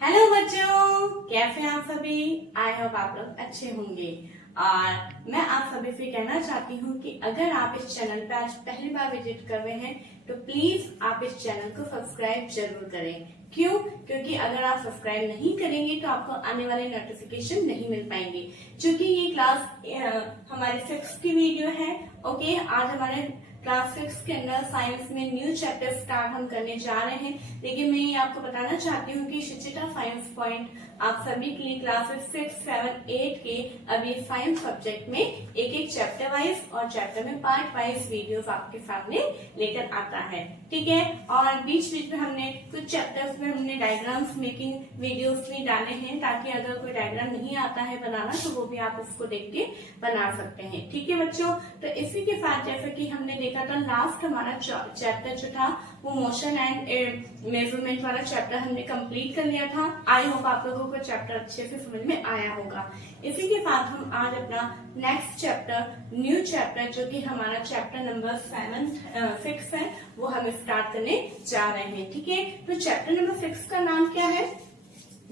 Hello बच्चों, कैसे हैं आप सभी। आई होप आप लोग अच्छे होंगे। और मैं आप सभी से कहना चाहती हूँ कि अगर आप इस चैनल पे आज पहली बार विजिट कर रहे हैं तो प्लीज आप इस चैनल को सब्सक्राइब जरूर करें। क्यों? क्योंकि अगर आप सब्सक्राइब नहीं करेंगे तो आपको आने वाले नोटिफिकेशन नहीं मिल पाएंगे। क्योंकि ये क्लास हमारे 6 की वीडियो है। ओके, आज हमारे क्लास 6 के अंदर साइंस में न्यू चैप्टर स्टार्ट हम करने जा रहे हैं। लेकिन मैं ये आपको बताना चाहती हूँ कि शिक्षिता साइंस पॉइंट आप सभी के लिए क्लासेस 6, 7, 8 के अभी साइंस सब्जेक्ट में एक चैप्टर वाइज और चैप्टर में पार्ट वाइज वीडियोस आपके सामने लेकर आता है। ठीक है, और बीच बीच में हमने कुछ चैप्टर्स में हमने डायग्राम्स मेकिंग वीडियोस भी डाले हैं, ताकि अगर कोई डायग्राम नहीं आता है बनाना तो वो भी आप उसको देख के बना सकते हैं। ठीक है बच्चों, तो इसी के साथ जैसा कि हमने देखा था लास्ट हमारा चैप्टर जो था वो मोशन एंड मेजरमेंट वाला चैप्टर हमने कंप्लीट कर लिया था। आई होप आप लोगों को चैप्टर अच्छे से समझ में आया होगा। इसी के साथ हम आज अपना नेक्स्ट चैप्टर न्यू चैप्टर जो कि हमारा चैप्टर नंबर 6 है वो हम स्टार्ट करने जा रहे हैं। ठीक है, तो चैप्टर नंबर 6 का नाम क्या है?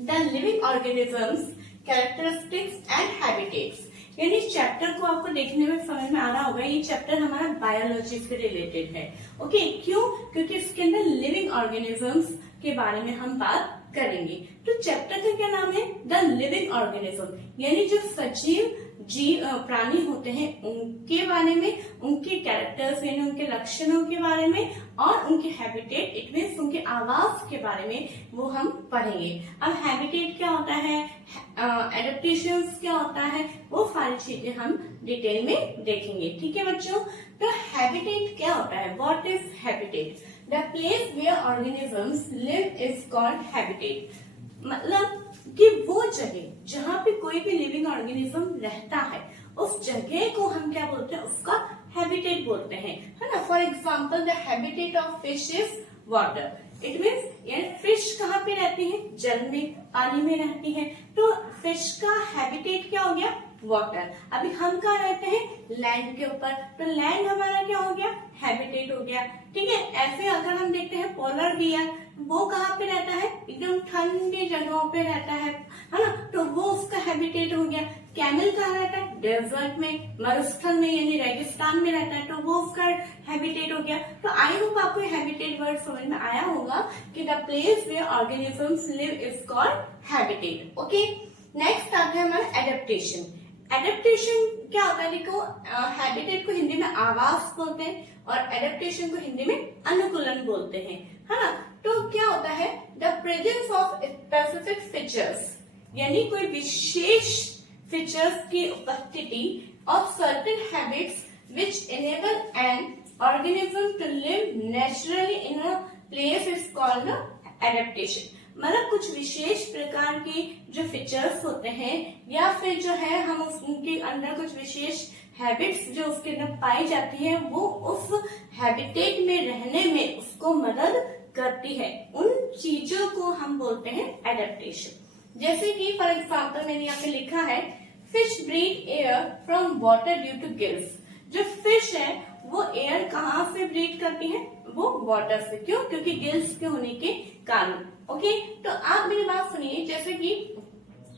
The living organisms, characteristics and habitats. यानी इस चैप्टर को आपको देखने में समझ में आ रहा होगा, ये चैप्टर हमारा बायोलॉजी से रिलेटेड है। ओके, क्यों? क्योंकि इसके अंदर लिविंग ऑर्गेनिजम्स के बारे में हम बात करेंगे। तो चैप्टर का क्या नाम है? द लिविंग ऑर्गेनिज्म, यानी जो सजीव जीव प्राणी होते हैं उनके बारे में, उनके कैरेक्टर्स यानी उनके लक्षणों के बारे में और उनके हैबिटेट इट मीन्स उनके आवास के बारे में वो हम पढ़ेंगे। अब हैबिटेट क्या होता है, एडेप्टेशंस क्या होता है, वो सारी चीजें हम डिटेल में देखेंगे। ठीक है बच्चों, तो हैबिटेट क्या होता है? What is habitat? The place where organisms live is called habitat. मतलब कि वो जगह जहाँ पे कोई भी लिविंग ऑर्गेनिज्म रहता है उस जगह को हम क्या बोलते हैं? उसका हैबिटेट बोलते हैं, है ना। For example the habitat of fish is water. It means यानी फिश कहाँ पे रहती है? जल में, पानी में रहती है। तो फिश का हैबिटेट क्या हो गया? वाटर। अभी हम कहाँ रहते हैं? लैंड के ऊपर, तो लैंड हमारा क्या हो गया? हैबिटेट हो गया। ठीक है, ऐसे अगर हम देखते हैं पोलर बियर, वो कहाँ पे रहता है? एकदम ठंडी जगहों पे रहता है ना, तो वो उसका हैबिटेट हो गया। कैमल कहाँ रहता है? डेजर्ट में, मरुस्थल में यानी रेगिस्तान में रहता है, तो वो उसका हैबिटेट हो गया। तो आई होप आपको हैबिटेट वर्ड समझ में आया होगा कि the place where organisms live is called habitat. Okay, next आता है हमारा एडेप्टेशन। एडेप्टेशन क्या होता है? देखो, हैबिटेट को हिंदी में आवास बोलते हैं और एडेप्टेशन को हिंदी में अनुकूलन बोलते हैं, है ना। तो क्या होता है? The presence of specific features, यानी कोई विशेष फीचर्स की उपस्थिति of certain habits which enable an organism to live naturally in a place is called adaptation. मतलब कुछ विशेष प्रकार के जो फीचर्स होते हैं या फिर जो है हम उनके अंदर कुछ विशेष हैबिट्स जो उसके अंदर पाई जाती है वो उस हैबिटेट में रहने में उसको मदद करती है, उन चीजों को हम बोलते हैं एडेप्टेशन। जैसे कि फॉर एग्जाम्पल मैंने यहाँ पे लिखा है fish breed air from water due to gills. जो फिश है वो एयर कहाँ से ब्रीड करती है? वो वाटर से। क्यों? क्योंकि गिल्स के होने के कारण। ओके, तो आप मेरी बात सुनिए। जैसे कि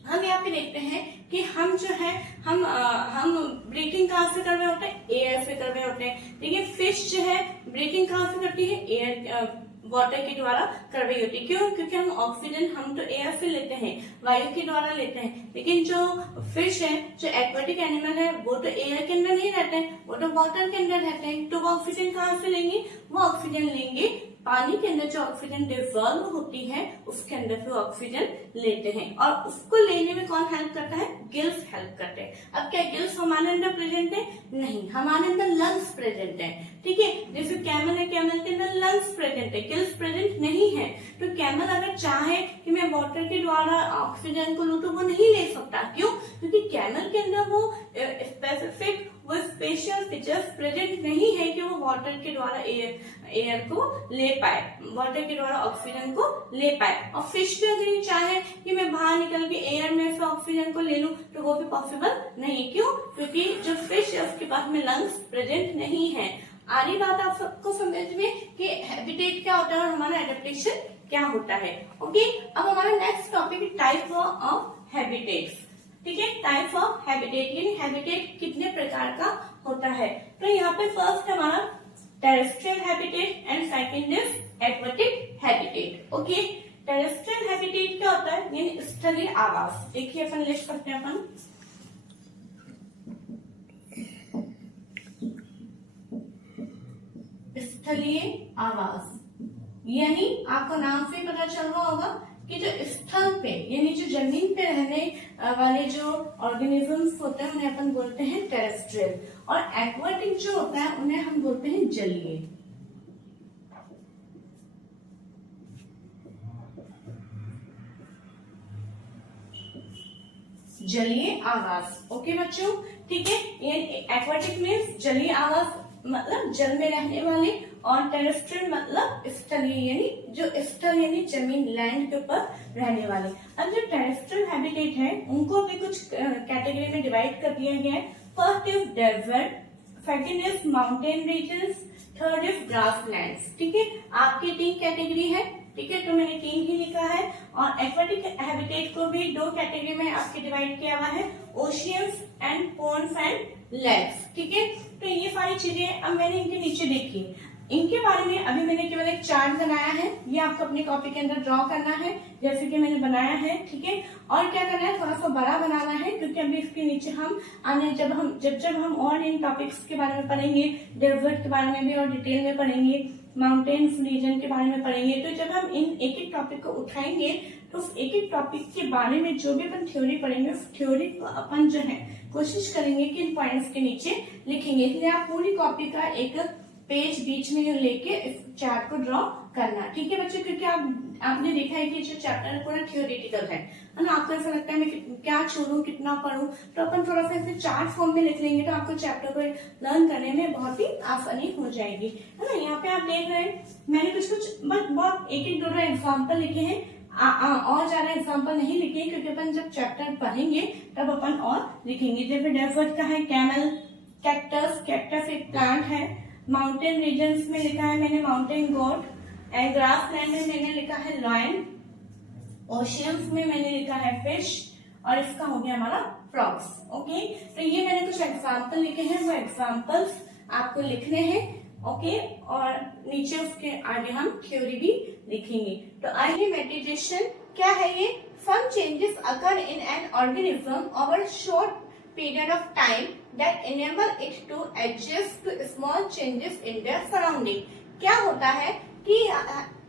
हम यहाँ पे देखते हैं कि हम जो है हम ब्रीथिंग कहाँ से कर रहे होते हैं? एयर से कर रहे होते हैं। देखिए फिश जो है ब्रीथिंग कहाँ से करती है? एयर वाटर के द्वारा कर रही होती है। क्यों? क्योंकि हम ऑक्सीजन हम तो एयर से लेते हैं, वायु के द्वारा लेते हैं। लेकिन जो फिश है, जो एक्वेटिक एनिमल है, वो तो एयर के अंदर नहीं रहते हैं, वो तो वाटर के अंदर रहते हैं। तो वो ऑक्सीजन कहाँ से लेंगे? वो ऑक्सीजन लेंगे पानी के अंदर जो ऑक्सीजन डिजॉल्व होती है उसके अंदर से ऑक्सीजन लेते हैं, और उसको लेने में कौन हेल्प करता है? गिल्स हेल्प करते हैं। अब क्या गिल्स हमारे अंदर प्रेजेंट है? नहीं, हमारे अंदर लंग्स प्रेजेंट है। ठीक है, जैसे कैमल है, कैमल के अंदर लंग्स प्रेजेंट है, गिल्स प्रेजेंट नहीं है। तो कैमल अगर चाहे कि मैं वाटर के द्वारा ऑक्सीजन को लूं तो वो नहीं ले सकता। क्यों? क्योंकि कैमल के अंदर वो स्पेसिफिक वो स्पेशल फीचर्स प्रेजेंट नहीं है कि वो वाटर के द्वारा एयर को ले पाए, वाटर के द्वारा ऑक्सीजन को ले पाए। और फिश भी अगर चाहे कि मैं बाहर निकल के एयर में से ऑक्सीजन को ले लूं तो वो भी पॉसिबल नहीं। क्यों? क्योंकि जो फिश है उसके पास में लंग्स प्रेजेंट नहीं है। आ रही बात आप सबको समझ में कि हैबिटेट क्या होता है और हमारा एडेप्टेशन क्या होता है। ओके, अब हमारा नेक्स्ट टॉपिक है टाइप ऑफ हैबिटेट्स। ठीक है, टाइप ऑफ हैबिटेट यानी हैबिटेट कितने प्रकार का होता है। तो यहाँ पे फर्स्ट हमारा terrestrial habitat and second is aquatic habitat. Okay, terrestrial habitat क्या होता है, यानी स्थलीय आवास। देखिए अपन लिख सकते हैं अपन स्थलीय आवास, यानी आपको नाम से पता चल रहा होगा कि जो स्थल पे यानी जो जमीन पे रहने वाले जो ऑर्गेनिजम्स होते हैं उन्हें अपन बोलते हैं टेरेस्ट्रियल, और एक्वाटिक जो होता है उन्हें हम बोलते हैं जलीय। जलीय आवास। ओके बच्चों, ठीक है, ये एक्वाटिक मीन्स जलीय आवास मतलब जल में रहने वाले, और टेरेस्ट्रियल मतलब स्थलीय यानी जो स्थल यानी जमीन लैंड के ऊपर रहने वाले। अब जो टेरेस्ट्रियल हैबिटेट है उनको भी कुछ कैटेगरी में डिवाइड कर दिया गया है। First is desert, second is mountain regions, third is grasslands. ठीक है, आपकी 3 कैटेगरी है। ठीक है, तो मैंने 3 ही लिखा है। और एक्वाटिक हैबिटेट को भी 2 कैटेगरी में आपके डिवाइड किया हुआ है, oceans and ponds and lakes. ठीक है, तो ये सारी चीजें अब मैंने इनके नीचे देखी, इनके बारे में अभी मैंने केवल एक चार्ट बनाया है, ये आपको अपनी कॉपी के अंदर ड्रॉ करना है जैसे कि मैंने बनाया है। ठीक है, और क्या करना है, थोड़ा सा बड़ा बनाना है, क्योंकि अभी इसके नीचे हम आने जब हम और इन टॉपिक्स के बारे में पढ़ेंगे, डेजर्ट के बारे में भी और डिटेल में पढ़ेंगे, माउंटेन्स रीजन के बारे में पढ़ेंगे, तो जब हम इन एक एक टॉपिक को उठाएंगे तो उस एक एक टॉपिक के बारे में जो भी अपन थ्योरी पढ़ेंगे उस थ्योरी को अपन जो है कोशिश करेंगे कि इन पॉइंट्स के नीचे लिखेंगे। इसलिए आप पूरी कॉपी का एक पेज बीच में लेके इस चार्ट को ड्रॉ करना। ठीक है बच्चों, क्योंकि आपने देखा है कि जो चैप्टर पूरा थ्योरेटिकल है ना, आपको ऐसा लगता है मैं क्या छोड़ू कितना पढ़ूं, तो अपन थोड़ा सा इसे चार्ट फॉर्म में लिख लेंगे तो आपको चैप्टर को लर्न करने में बहुत ही आसानी हो जाएगी, है ना। यहाँ पे आप देख रहे हैं मैंने कुछ बहुत एक दो एग्जाम्पल लिखे हैं, और ज्यादा एग्जाम्पल नहीं लिखे क्योंकि अपन जब चैप्टर पढ़ेंगे तब अपन और लिखेंगे। जैसे डेजर्ट का है कैमल, कैक्टस एक प्लांट है, माउंटेन रीजन्स में लिखा है मैंने माउंटेन गोट, एंड ग्रासलैंड में मैंने लिखा है लॉयन, ओशियंस में मैंने लिखा है फिश, और इसका हो गया हमारा फ्रॉग्स। ओके, तो ये मैंने कुछ एग्जाम्पल लिखे हैं, वो एग्जाम्पल्स आपको लिखने हैं। ओके, और नीचे उसके आगे हम थ्योरी भी लिखेंगे। तो एक्लिमेटाइजेशन क्या है, ये some changes occur in an organism over short period of time that enable it to adjust to small changes in their surrounding। क्या होता है कि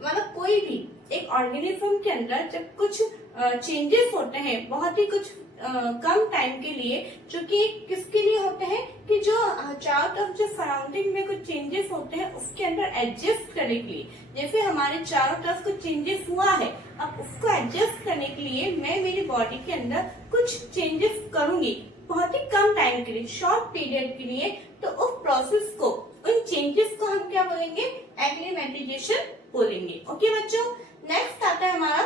मतलब कोई भी एक ऑर्गेनिज्म के अंदर जब कुछ चेंजेस होते हैं बहुत ही कुछ कम टाइम के लिए, जो कि किसके लिए होते हैं कि जो चारों तरफ जो सराउंडिंग में कुछ चेंजेस होते हैं उसके अंदर एडजस्ट करने के लिए। जैसे हमारे चारों तरफ कुछ चेंजेस हुआ है, अब उसको एडजस्ट करने के लिए मैं मेरी बॉडी के अंदर कुछ चेंजेस करूंगी बहुत ही कम टाइम के लिए, शॉर्ट पीरियड के लिए, तो उस प्रोसेस को, उन चेंजेस को हम क्या बोलेंगे, एक्लिमेटाइजेशन बोलेंगे। ओके बच्चों, नेक्स्ट आता है हमारा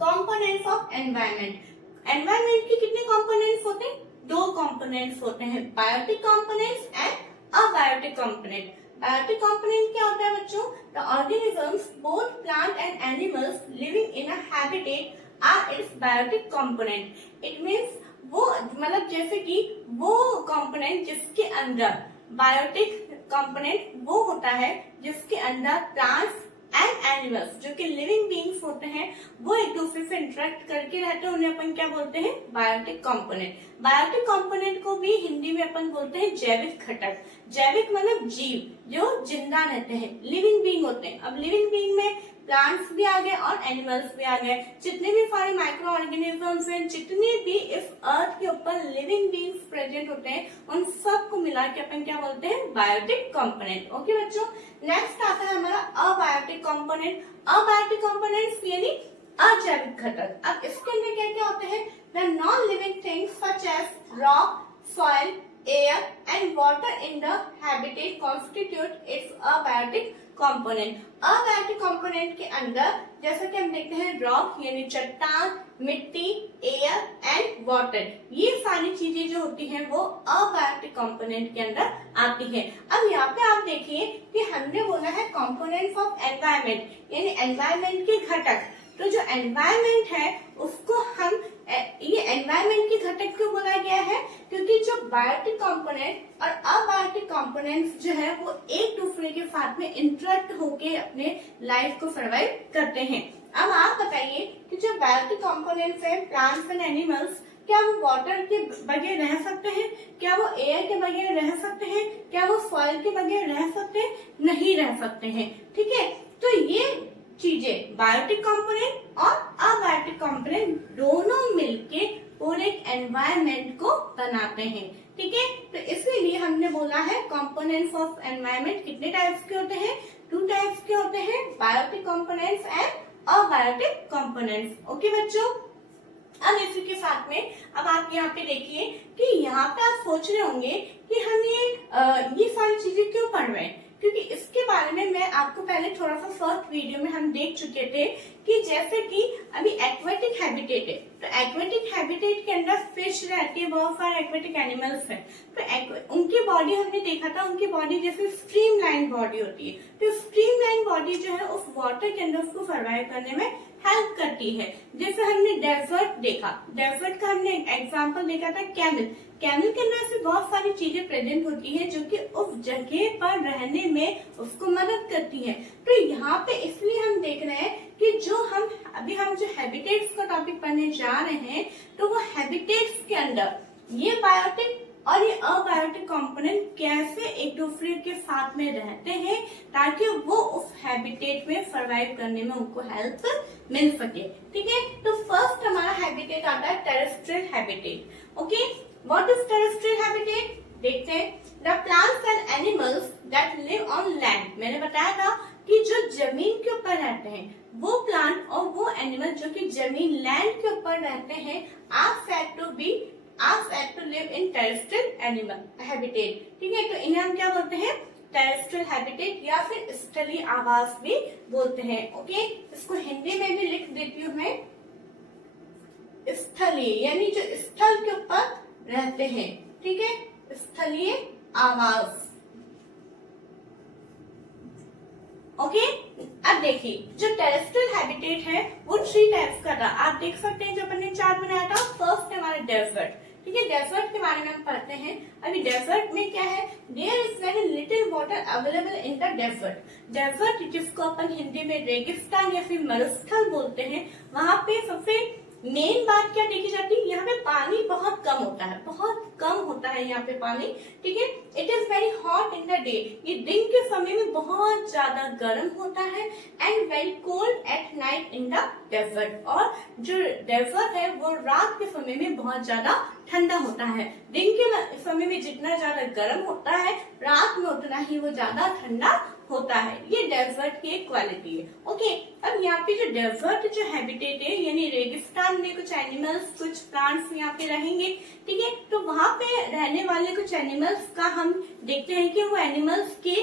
कंपोनेंट्स ऑफ एनवायरनमेंट। एनवायरनमेंट के कितने कंपोनेंट्स होते हैं, 2 कंपोनेंट्स होते हैं, biotic components and abiotic component. Biotic component क्या होता है बच्चों, the organisms both plant and animals living in a habitat are its biotic component. It means वो मतलब जैसे कि वो कंपोनेंट जिसके अंदर बायोटिक कंपोनेंट वो होता है जिसके अंदर प्लांट्स एंड एनिमल्स जो कि लिविंग बीइंग्स होते हैं वो एक दूसरे से इंटरेक्ट करके रहते हैं, उन्हें अपन क्या बोलते हैं, बायोटिक कंपोनेंट। बायोटिक कंपोनेंट को भी हिंदी में अपन बोलते हैं जैविक घटक। जैविक मतलब जीव जो जिंदा रहते हैं, लिविंग बीइंग होते हैं। अब लिविंग बीइंग में प्लांट्स भी आ गए और एनिमल्स भी आ गए, जितने भी सारे माइक्रो ऑर्गेनिजम्स हैं, जितने भी इस अर्थ के ऊपर लिविंग बीइंग्स प्रेजेंट होते हैं, उन सब को मिला के अपन क्या बोलते हैं, बायोटिक कंपोनेंट। ओके बच्चों, नेक्स्ट आता है हमारा अबायोटिक कंपोनेंट। अबायोटिक कंपोनेंट्स यानी अजैविक घटक। अब इसके अंदर क्या क्या होते हैं, the non living things such as rock, soil, air and water in the habitat constitute its abiotic component. Abiotic component के अंदर जैसा कि हम देखते हैं रॉक यानी चट्टान, मिट्टी, एयर एंड वाटर, ये सारी चीजें जो होती हैं वो अबायोटिक कंपोनेंट के अंदर आती है। अब यहाँ पे आप देखिए कि हमने बोला है कंपोनेंट्स ऑफ एनवायरमेंट, यानी एनवायरमेंट के घटक। तो जो एनवायरमेंट है उसको हम ये एनवायरमेंट के घटक क्यों बोला गया है, क्योंकि जो बायोटिक कंपोनेंट और अबायोटिक कंपोनेंट्स जो है वो एक दूसरे के साथ में इंटरेक्ट होके अपने लाइफ को सर्वाइव करते हैं। अब आप बताइए कि जो बायोटिक कंपोनेंट्स है प्लांट्स एंड एनिमल्स, क्या वो वाटर के बगैर रह सकते हैं? क्या वो एयर के बगैर रह सकते हैं? क्या वो सॉइल के बगैर रह सकते हैं? नहीं रह सकते हैं। ठीक है, तो ये चीजें बायोटिक कंपोनेंट और अबायोटिक कंपोनेंट दोनों मिलके पूरे एक एनवायरनमेंट को बनाते हैं। ठीक है, तो इसलिए हमने बोला है कंपोनेंट्स ऑफ एनवायरनमेंट कितने टाइप्स के होते हैं? 2 टाइप्स के होते हैं, biotic components and abiotic components. Okay बच्चों, अब इसी के साथ में अब आप यहाँ पे देखिए कि यहाँ पे आप सोच रहे होंगे कि हम ये सारी चीजें क्यों पढ़ रहे हैं, क्योंकि इसके बारे में मैं आपको पहले थोड़ा सा फर्स्ट वीडियो में हम देख चुके थे कि जैसे कि अभी एक्वेटिक हैबिटेट है, तो एक्वेटिक हैबिटेट के अंदर फिश रहती है, बहुत सारे एक्वेटिक एनिमल्स हैं, तो उनकी बॉडी हमने देखा था, उनकी बॉडी जैसे स्ट्रीम लाइन बॉडी होती है, तो स्ट्रीम लाइन बॉडी जो है उस वाटर के अंदर उसको सर्वाइव करने में हेल्प करती है। जैसे हमने डेजर्ट देखा, डेजर्ट का हमने एग्जांपल देखा था कैमल, कैमल के अंदर ऐसी बहुत सारी चीजें प्रेजेंट होती है जो कि उस जगह पर रहने में उसको मदद करती है। तो यहाँ पे इसलिए हम देख रहे हैं कि जो हम जो हैबिटेट्स का टॉपिक पढ़ने जा रहे हैं, तो वो हैबिटेट्स के अंदर ये बायोटिक और ये अबायोटिक कंपोनेंट कैसे एक दूसरे के साथ में रहते हैं ताकि वो उस हैबिटेट में सरवाइव करने में उनको हेल्प मिल सके। ठीक है, तो फर्स्ट हमारा हैबिटेट आता है terrestrial habitat. Okay, what is terrestrial habitat? देखते हैं। The plants and animals that live on land, मैंने बताया था कि जो जमीन के ऊपर रहते हैं वो प्लांट और वो एनिमल जो कि जमीन लैंड के ऊपर रहते हैं are said to live in terrestrial animal habitat। ठीक है, तो इन्हें हम क्या बोलते हैं? टेरेस्ट्रियल हैबिटेट या फिर स्थलीय आवास भी बोलते हैं। ओके, इसको हिंदी में भी लिख देती हूँ मैं, स्थलीय यानी जो स्थल के ऊपर रहते हैं। ठीक है, स्थलीय आवास। ओके, अब देखिए जो टेरेस्ट्रियल हैबिटेट है वो 3 टाइप्स का था, आप देख सकते हैं जो अपने चार्ट बनाया था। फर्स्ट है हमारा डेजर्ट। ठीक है, डेजर्ट के बारे में हम पढ़ते हैं। अभी डेजर्ट में क्या है? There is very little water available in the desert. Desert जिसको अपन हिंदी में रेगिस्तान या फिर मरुस्थल बोलते हैं, वहां पे सबसे मेन बात क्या देखी जाती है? यहाँ पे पानी बहुत कम होता है, बहुत कम होता है यहाँ पे पानी। ठीक है, it is very hot in the day, ये दिन के समय में बहुत ज्यादा गर्म होता है, and very cold at night in the desert, और जो डेजर्ट है वो रात के समय में बहुत ज्यादा ठंडा होता है। दिन के समय में जितना ज्यादा गर्म होता है, रात में उतना ही वो ज्यादा ठंडा होता है। ये डेजर्ट की एक क्वालिटी है। ओके, अब यहाँ पे जो डेजर्ट जो हैबिटेट है यानी रेगिस्तान में कुछ एनिमल्स कुछ प्लांट्स यहाँ पे रहेंगे। ठीक है, तो वहां पे रहने वाले कुछ एनिमल्स का हम देखते हैं कि वो एनिमल्स के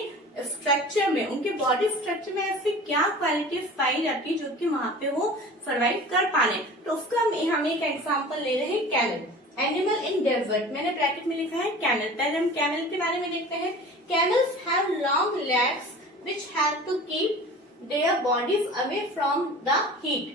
स्ट्रक्चर में, उनके बॉडी स्ट्रक्चर में ऐसी क्या क्वालिटीज पाई जाती है जो कि वहां पे वो सर्वाइव कर पाने। तो उसका हम एक एग्जाम्पल ले रहे हैं कैमल, एनिमल इन डेजर्ट, मैंने ब्रैकेट में लिखा है कैमल। पहले हम कैमल के बारे में देखते हैं। Camels have long legs which help to keep their bodies away from the heat.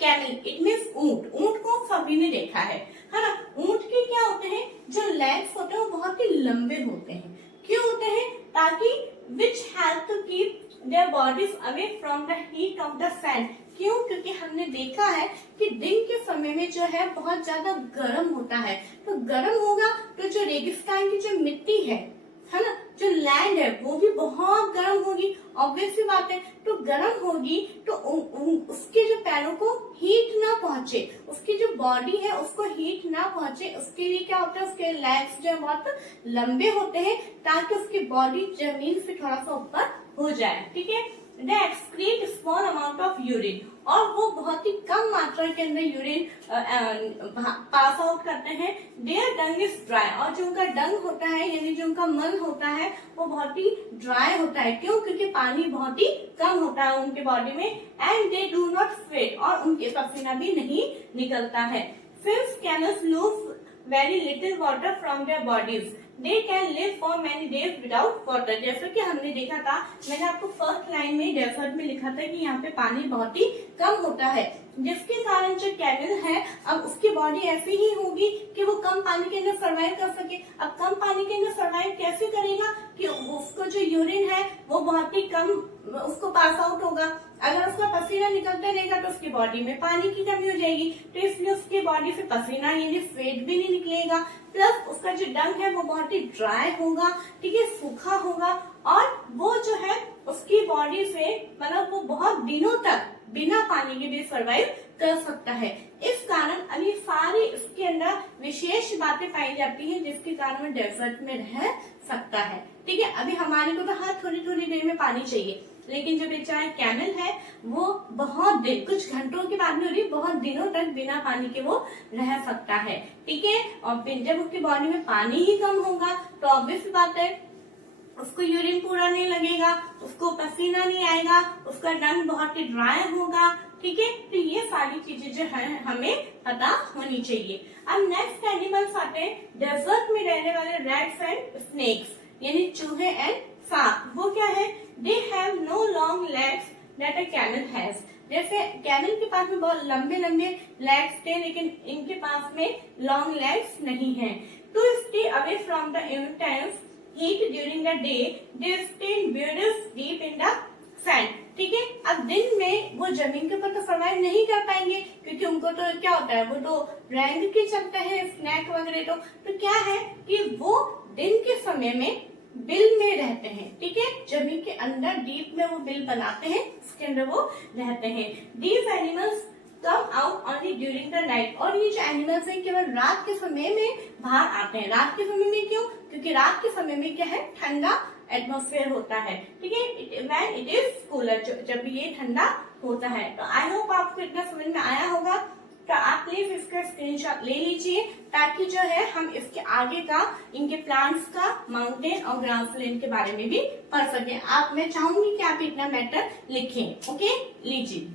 Camel, it means ऊंट। ऊंट को सभी ने देखा है ना? ऊंट के क्या होते हैं? जो legs होते हैं वो बहुत ही लंबे होते हैं। क्यों होते हैं? ताकि which help to keep their bodies away from the heat of the sun। क्यों? क्योंकि हमने देखा है कि दिन के समय में जो है बहुत ज्यादा गर्म होता है, तो गर्म होगा तो जो रेगिस्तान की जो मिट्टी है ना, जो लैंड है वो भी बहुत गर्म होगी, ऑब्वियस सी बात है। तो गर्म होगी तो उसके जो पैरों को हीट ना पहुंचे, उसकी जो बॉडी है उसको हीट ना पहुंचे, उसके लिए क्या होता है? उसके लेग्स जो है बहुत लंबे होते हैं ताकि उसकी बॉडी जमीन से थोड़ा सा ऊपर हो जाए। ठीक है, दे excrete small amount of urine, और वो बहुत ही कम मात्रा के अंदर यूरिन पास आउट करते हैं। देयर डंग इज ड्राई, और जो उनका डंग होता है यानी जो उनका मल होता है वो बहुत ही ड्राई होता है। क्यों? क्योंकि पानी बहुत ही कम होता है उनके बॉडी में। And they do not sweat, और उनके पसीना भी नहीं निकलता है। Fish can lose very little water from their bodies, they can live for many days without water. जैसा कि हमने देखा था, मैंने आपको फर्स्ट लाइन में डेजर्ट में लिखा था कि यहाँ पे पानी बहुत ही कम होता है, जिसके कारण जो कैमल है अब उसकी बॉडी ऐसी ही होगी कि वो कम पानी के अंदर सर्वाइव कर सके। अब कम पानी के अंदर सर्वाइव कैसे करेगा कि उसको जो यूरिन है वो बहुत ही कम उसको पास आउट होगा। अगर उसका पसीना निकलता रहेगा तो उसकी बॉडी में पानी की कमी हो जाएगी, तो इसलिए उसकी बॉडी से पसीना यानी स्वेट भी नहीं निकलेगा। प्लस उसका जो डंग है वो बहुत ही ड्राई होगा, ठीक है, सूखा होगा, और वो जो है उसकी बॉडी से मतलब वो बहुत दिनों तक बिना पानी के भी सर्वाइव कर सकता है। इस कारण अभी सारी इसके अंदर विशेष बातें पाई जाती हैं जिसके कारण वो डेजर्ट में रह सकता है। ठीक है, अभी हमारे को तो हर थोड़ी थोड़ी देर में पानी चाहिए, लेकिन जो बेचारा कैमल है वो बहुत दिन, कुछ घंटों की बात नहीं हो रही, बहुत दिनों तक बिना पानी के वो रह सकता है। ठीक है, और जब उसकी बॉडी में पानी ही कम होगा तो ऑब्वियस बात है उसको यूरिन पूरा नहीं लगेगा, उसको पसीना नहीं आएगा, उसका डंग बहुत ही ड्राई होगा। ठीक है, तो ये सारी चीजें जो है हमें पता होनी चाहिए। अब नेक्स्ट एनिमल्स आते हैं डेजर्ट में रहने वाले रैट्स एंड स्नेक्स, यानी चूहे एंड सांप। वो क्या है? They have no long legs that a camel has. जैसे कैमल के पास में बहुत लंबे लंबे लेग्स थे, लेकिन इनके पास में लॉन्ग लेग्स नहीं है। To stay away from the intense heat during the day, they stay in burrows deep in the sand। ठीक है, अब दिन में वो जमीन के ऊपर तो सर्वाइव नहीं कर पाएंगे, क्योंकि उनको तो क्या होता है, वो तो रैंग के चलते हैं स्नैक वगैरह। तो क्या है कि वो दिन के समय में बिल में रहते हैं। ठीक है, जमीन के अंदर डीप में वो बिल बनाते हैं, उसके अंदर वो रहते हैं। These animals come out only during the night, और ये जो एनिमल्स हैं केवल रात के समय में बाहर आते हैं। रात के समय में क्यों? क्योंकि रात के समय में क्या है, ठंडा एटमॉस्फेयर होता है। ठीक है, व्हेन इट इज कूलर, जब ये ठंडा होता है। तो आई होप आपको इतना समझ में आया होगा। तो आप प्लीज इसका स्क्रीनशॉट ले लीजिए, ताकि जो है हम इसके आगे का इनके प्लांट्स का माउंटेन और ग्रासलैंड के बारे में भी पढ़ सकें। मैं चाहूंगी कि आप इतना मैटर लिखें। ओके, लीजिए।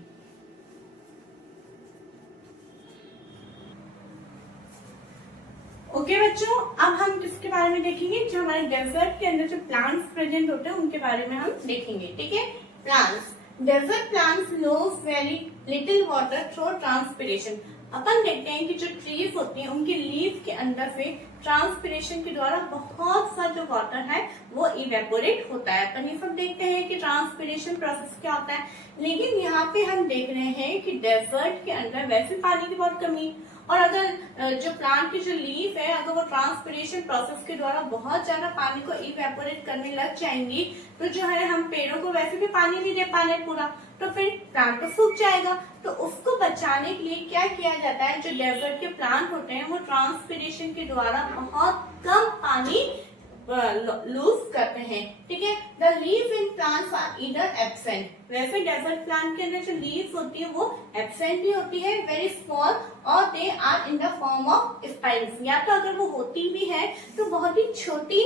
ओके बच्चों, अब हम किसके बारे में देखेंगे? जो हमारे डेजर्ट के अंदर जो प्लांट्स प्रेजेंट होते हैं उनके बारे में हम देखेंगे। ठीक है, plants. Desert plants lose very little water through transpiration. अपन देखते हैं कि जो ट्रीज होती हैं उनके लीफ के अंदर से ट्रांसपिरेशन के द्वारा बहुत सा जो वाटर है वो इवेपोरेट होता है। अपन ये सब देखते हैं कि ट्रांसपिरेशन प्रोसेस क्या होता है, लेकिन यहाँ पे हम देख रहे हैं कि डेजर्ट के अंदर वैसे पानी की बहुत कमी, और अगर जो प्लांट की जो लीफ है अगर वो ट्रांसपिरेशन प्रोसेस के द्वारा बहुत ज्यादा पानी को इवेपोरेट करने लग जाएंगी, तो जो है हम पेड़ों को वैसे भी पानी नहीं दे पा रहे पूरा, तो फिर प्लांट तो सूख जाएगा। तो उसको बचाने के लिए क्या किया जाता है, जो डेजर्ट के प्लांट होते हैं वो ट्रांसपिरेशन के द्वारा बहुत कम पानी लूज करते हैं। ठीक है, the leave in plants are either absent. वैसे डेजर्ट प्लांट के अंदर जो लीव्स होती है वो एब्सेंट भी होती है, वेरी स्मॉल, और they are in the form of spines. या तो अगर वो होती भी है तो बहुत ही छोटी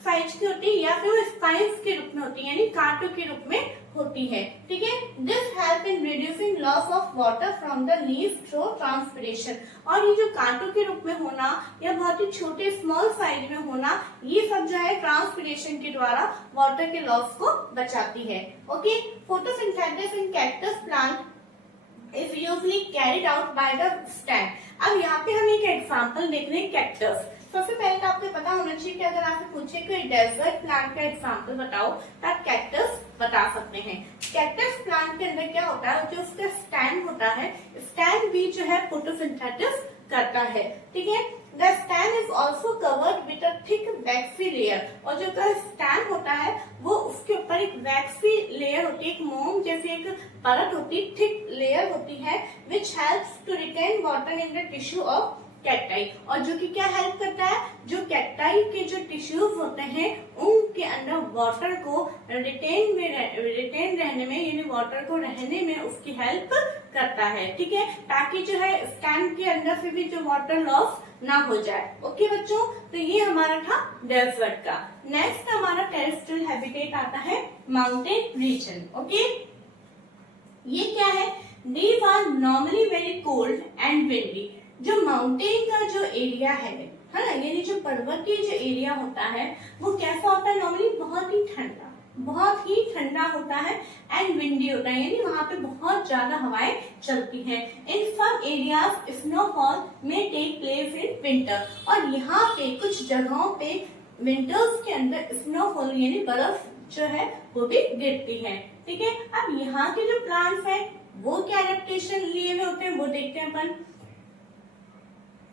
साइज की होती है, या फिर वो स्पाइन्स के रूप में होती है, यानी कांटों के रूप में होती है। ठीक है, this help in reducing loss of water from the leave through transpiration. और ये जो कांटों के रूप में होना या बहुत ही छोटे स्मॉल साइज में होना, ये सब जो है ट्रांसपिरेशन के द्वारा वाटर के लॉस को बचाती है। Okay, photosynthesis in cactus plant is usually carried out by the stem. अब यहाँ पे हम एक एग्जांपल देख रहे हैं कैक्टस। सबसे पहले तो आपको पता होना चाहिए कि अगर आपसे पूछे कोई डेजर्ट प्लांट का एग्जांपल बताओ तो आप कैक्टस बता सकते हैं। कैक्टस प्लांट के अंदर क्या होता है, जो उसका स्टैंड होता है, स्टैंड भी जो है फोटोसिंथेसिस करता है। ठीक है, the stand is also covered with a thick waxy layer. और जो स्टैंड होता है वो उसके ऊपर एक वैक्सी लेयर होती है, एक मोम जैसी एक परत होती है, थिक लेयर होती है, which helps to retain water in the tissue of cacti, और जो कि क्या हेल्प करता है, जो कैक्टाई के जो टिश्यूज होते हैं उनके अंदर वाटर को रिटेन रहने में, यानी वाटर को रहने में उसकी हेल्प करता है, ठीक है, ताकि जो है स्टैंड के अंदर से भी जो वाटर लॉस ना हो जाए। ओके बच्चों, तो ये हमारा था डेजर्ट का। नेक्स्ट हमारा टेरेस्ट्रियल हैबिटेट आता है माउंटेन रीजन। ओके, ये क्या है, these are normally very cold and windy. जो माउंटेन का जो एरिया है ना, यानी जो पर्वतीय जो एरिया होता है वो कैसा होता है, नॉर्मली बहुत ही ठंडा होता है एंड विंडी होता है, यानी वहां पे बहुत ज्यादा हवाएं चलती हैं। इन सम एरियाज स्नोफॉल में टेक प्लेस इन विंटर, और यहाँ पे कुछ जगहों पे विंटर्स के अंदर स्नोफॉल यानी बर्फ जो है वो भी गिरती है, ठीक है। अब यहाँ के जो प्लांट्स हैं वो क्या एडेप्टेशन लिए हुए होते हैं वो देखते हैं अपन।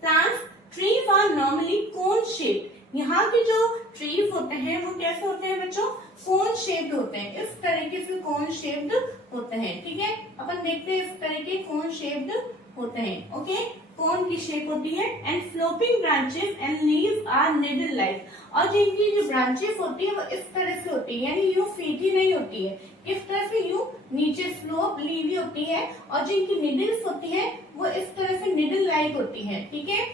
Plants trees are normally cone shaped, यहाँ के जो ट्रीज होते हैं वो कैसे होते हैं बच्चों, कोन शेप्ड होते हैं, इस तरीके से कोन शेप्ड होते हैं, ठीक है। अपन देखते हैं इस तरह के कोन शेप्ड होते हैं, ओके, कोन की शेप होती है। And sloping branches and leaves are needle like, और जिनकी जो ब्रांचेस होती है वो इस तरह से होती है, यानी यूं सीधी नहीं होती है, किस तरह से, यूं नीचे स्लोप लीवी होती है, और जिनकी निडल्स होती है वो इस तरह से निडल लाइक होती है, ठीक है।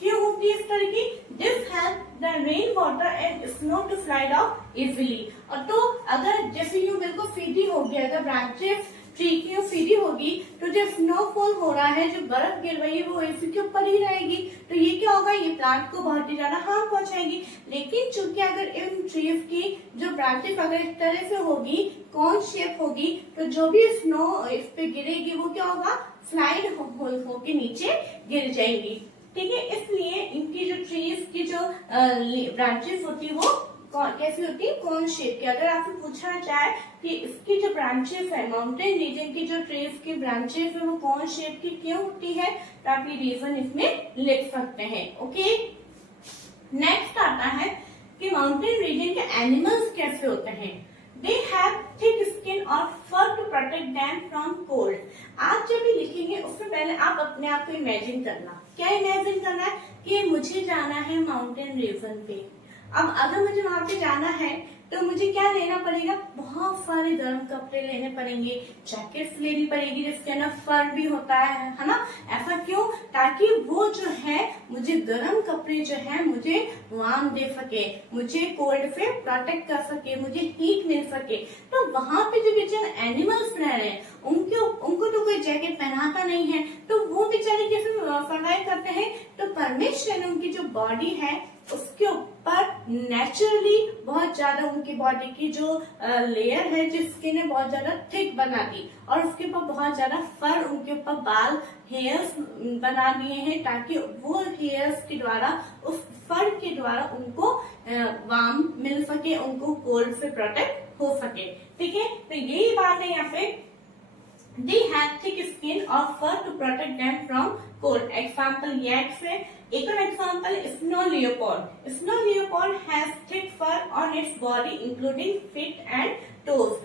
क्यों होती है इस तरह की, this help the rain water and snow to slide out easily. और तो अगर जैसे यूं बिल्कुल सीधी होगी, अगर ब्रांचेस ट्री की सीधी होगी तो जो स्नोफॉल हो रहा है, जो बर्फ गिर रही है वो इसी के ऊपर ही रहेगी, तो ये क्या होगा, ये प्लांट को बहुत ही ज्यादा हार्म पहुंचाएगी। लेकिन चूंकि अगर इन ट्रीज की जो ब्रांचेस अगर इस तरह से होगी, कौन शेप होगी, तो जो भी स्नो इस पे गिरेगी वो क्या होगा, स्लाइड होके नीचे गिर जाएगी, ठीक है। इसलिए इनकी जो ट्रीज की जो ब्रांचेस होती है वो कैसी होती है, कौन शेप की। अगर आपसे पूछा जाए कि इसकी जो ब्रांचेस है, माउंटेन रीजन की जो ट्रीज की ब्रांचेस है वो कौन शेप की क्यों होती है, तो आप ये रीजन इसमें लिख सकते हैं, ओके। नेक्स्ट आता है कि माउंटेन रीजन के एनिमल्स कैसे होते हैं। They have thick skin और fur to protect them from cold। आप जब भी लिखेंगे उससे पहले आप अपने आप को इमेजिन करना, क्या इमेजिन करना है कि मुझे जाना है माउंटेन रीजन पे। अब अगर मुझे वहां पे जाना है तो मुझे क्या लेना पड़ेगा, बहुत सारे गर्म कपड़े लेने पड़ेंगे, जैकेट्स लेनी पड़ेगी जिसके अंदर फर भी होता है ना। ऐसा क्यों, ताकि वो जो है मुझे गर्म कपड़े जो है मुझे वार्म दे सके, मुझे कोल्ड से प्रोटेक्ट कर सके, मुझे हीट मिल सके। तो वहां पे जो बेचारे एनिमल्स रह रहे हैं उनको तो कोई जैकेट पहनाता नहीं है, तो वो बेचारे कैसे सर्वाइव करते हैं, तो परमेश्वर ने उनकी जो बॉडी है उसके ऊपर नेचुरली बहुत ज्यादा उनकी बॉडी की जो लेयर है, जो स्किन है बहुत ज्यादा थिक बना दी, और उसके ऊपर बहुत ज्यादा फर, उनके ऊपर बाल, हेयर्स बना दिए हैं, ताकि वो हेयर्स के द्वारा, उस फर के द्वारा उनको वार्म मिल सके, उनको कोल्ड से प्रोटेक्ट हो सके, ठीक है। तो यही बात है यहाँ पे, they have thick skin or fur to protect them from cold। Example yaks है। एक और example snow leopard। Snow leopard has thick fur on its body including feet and toes।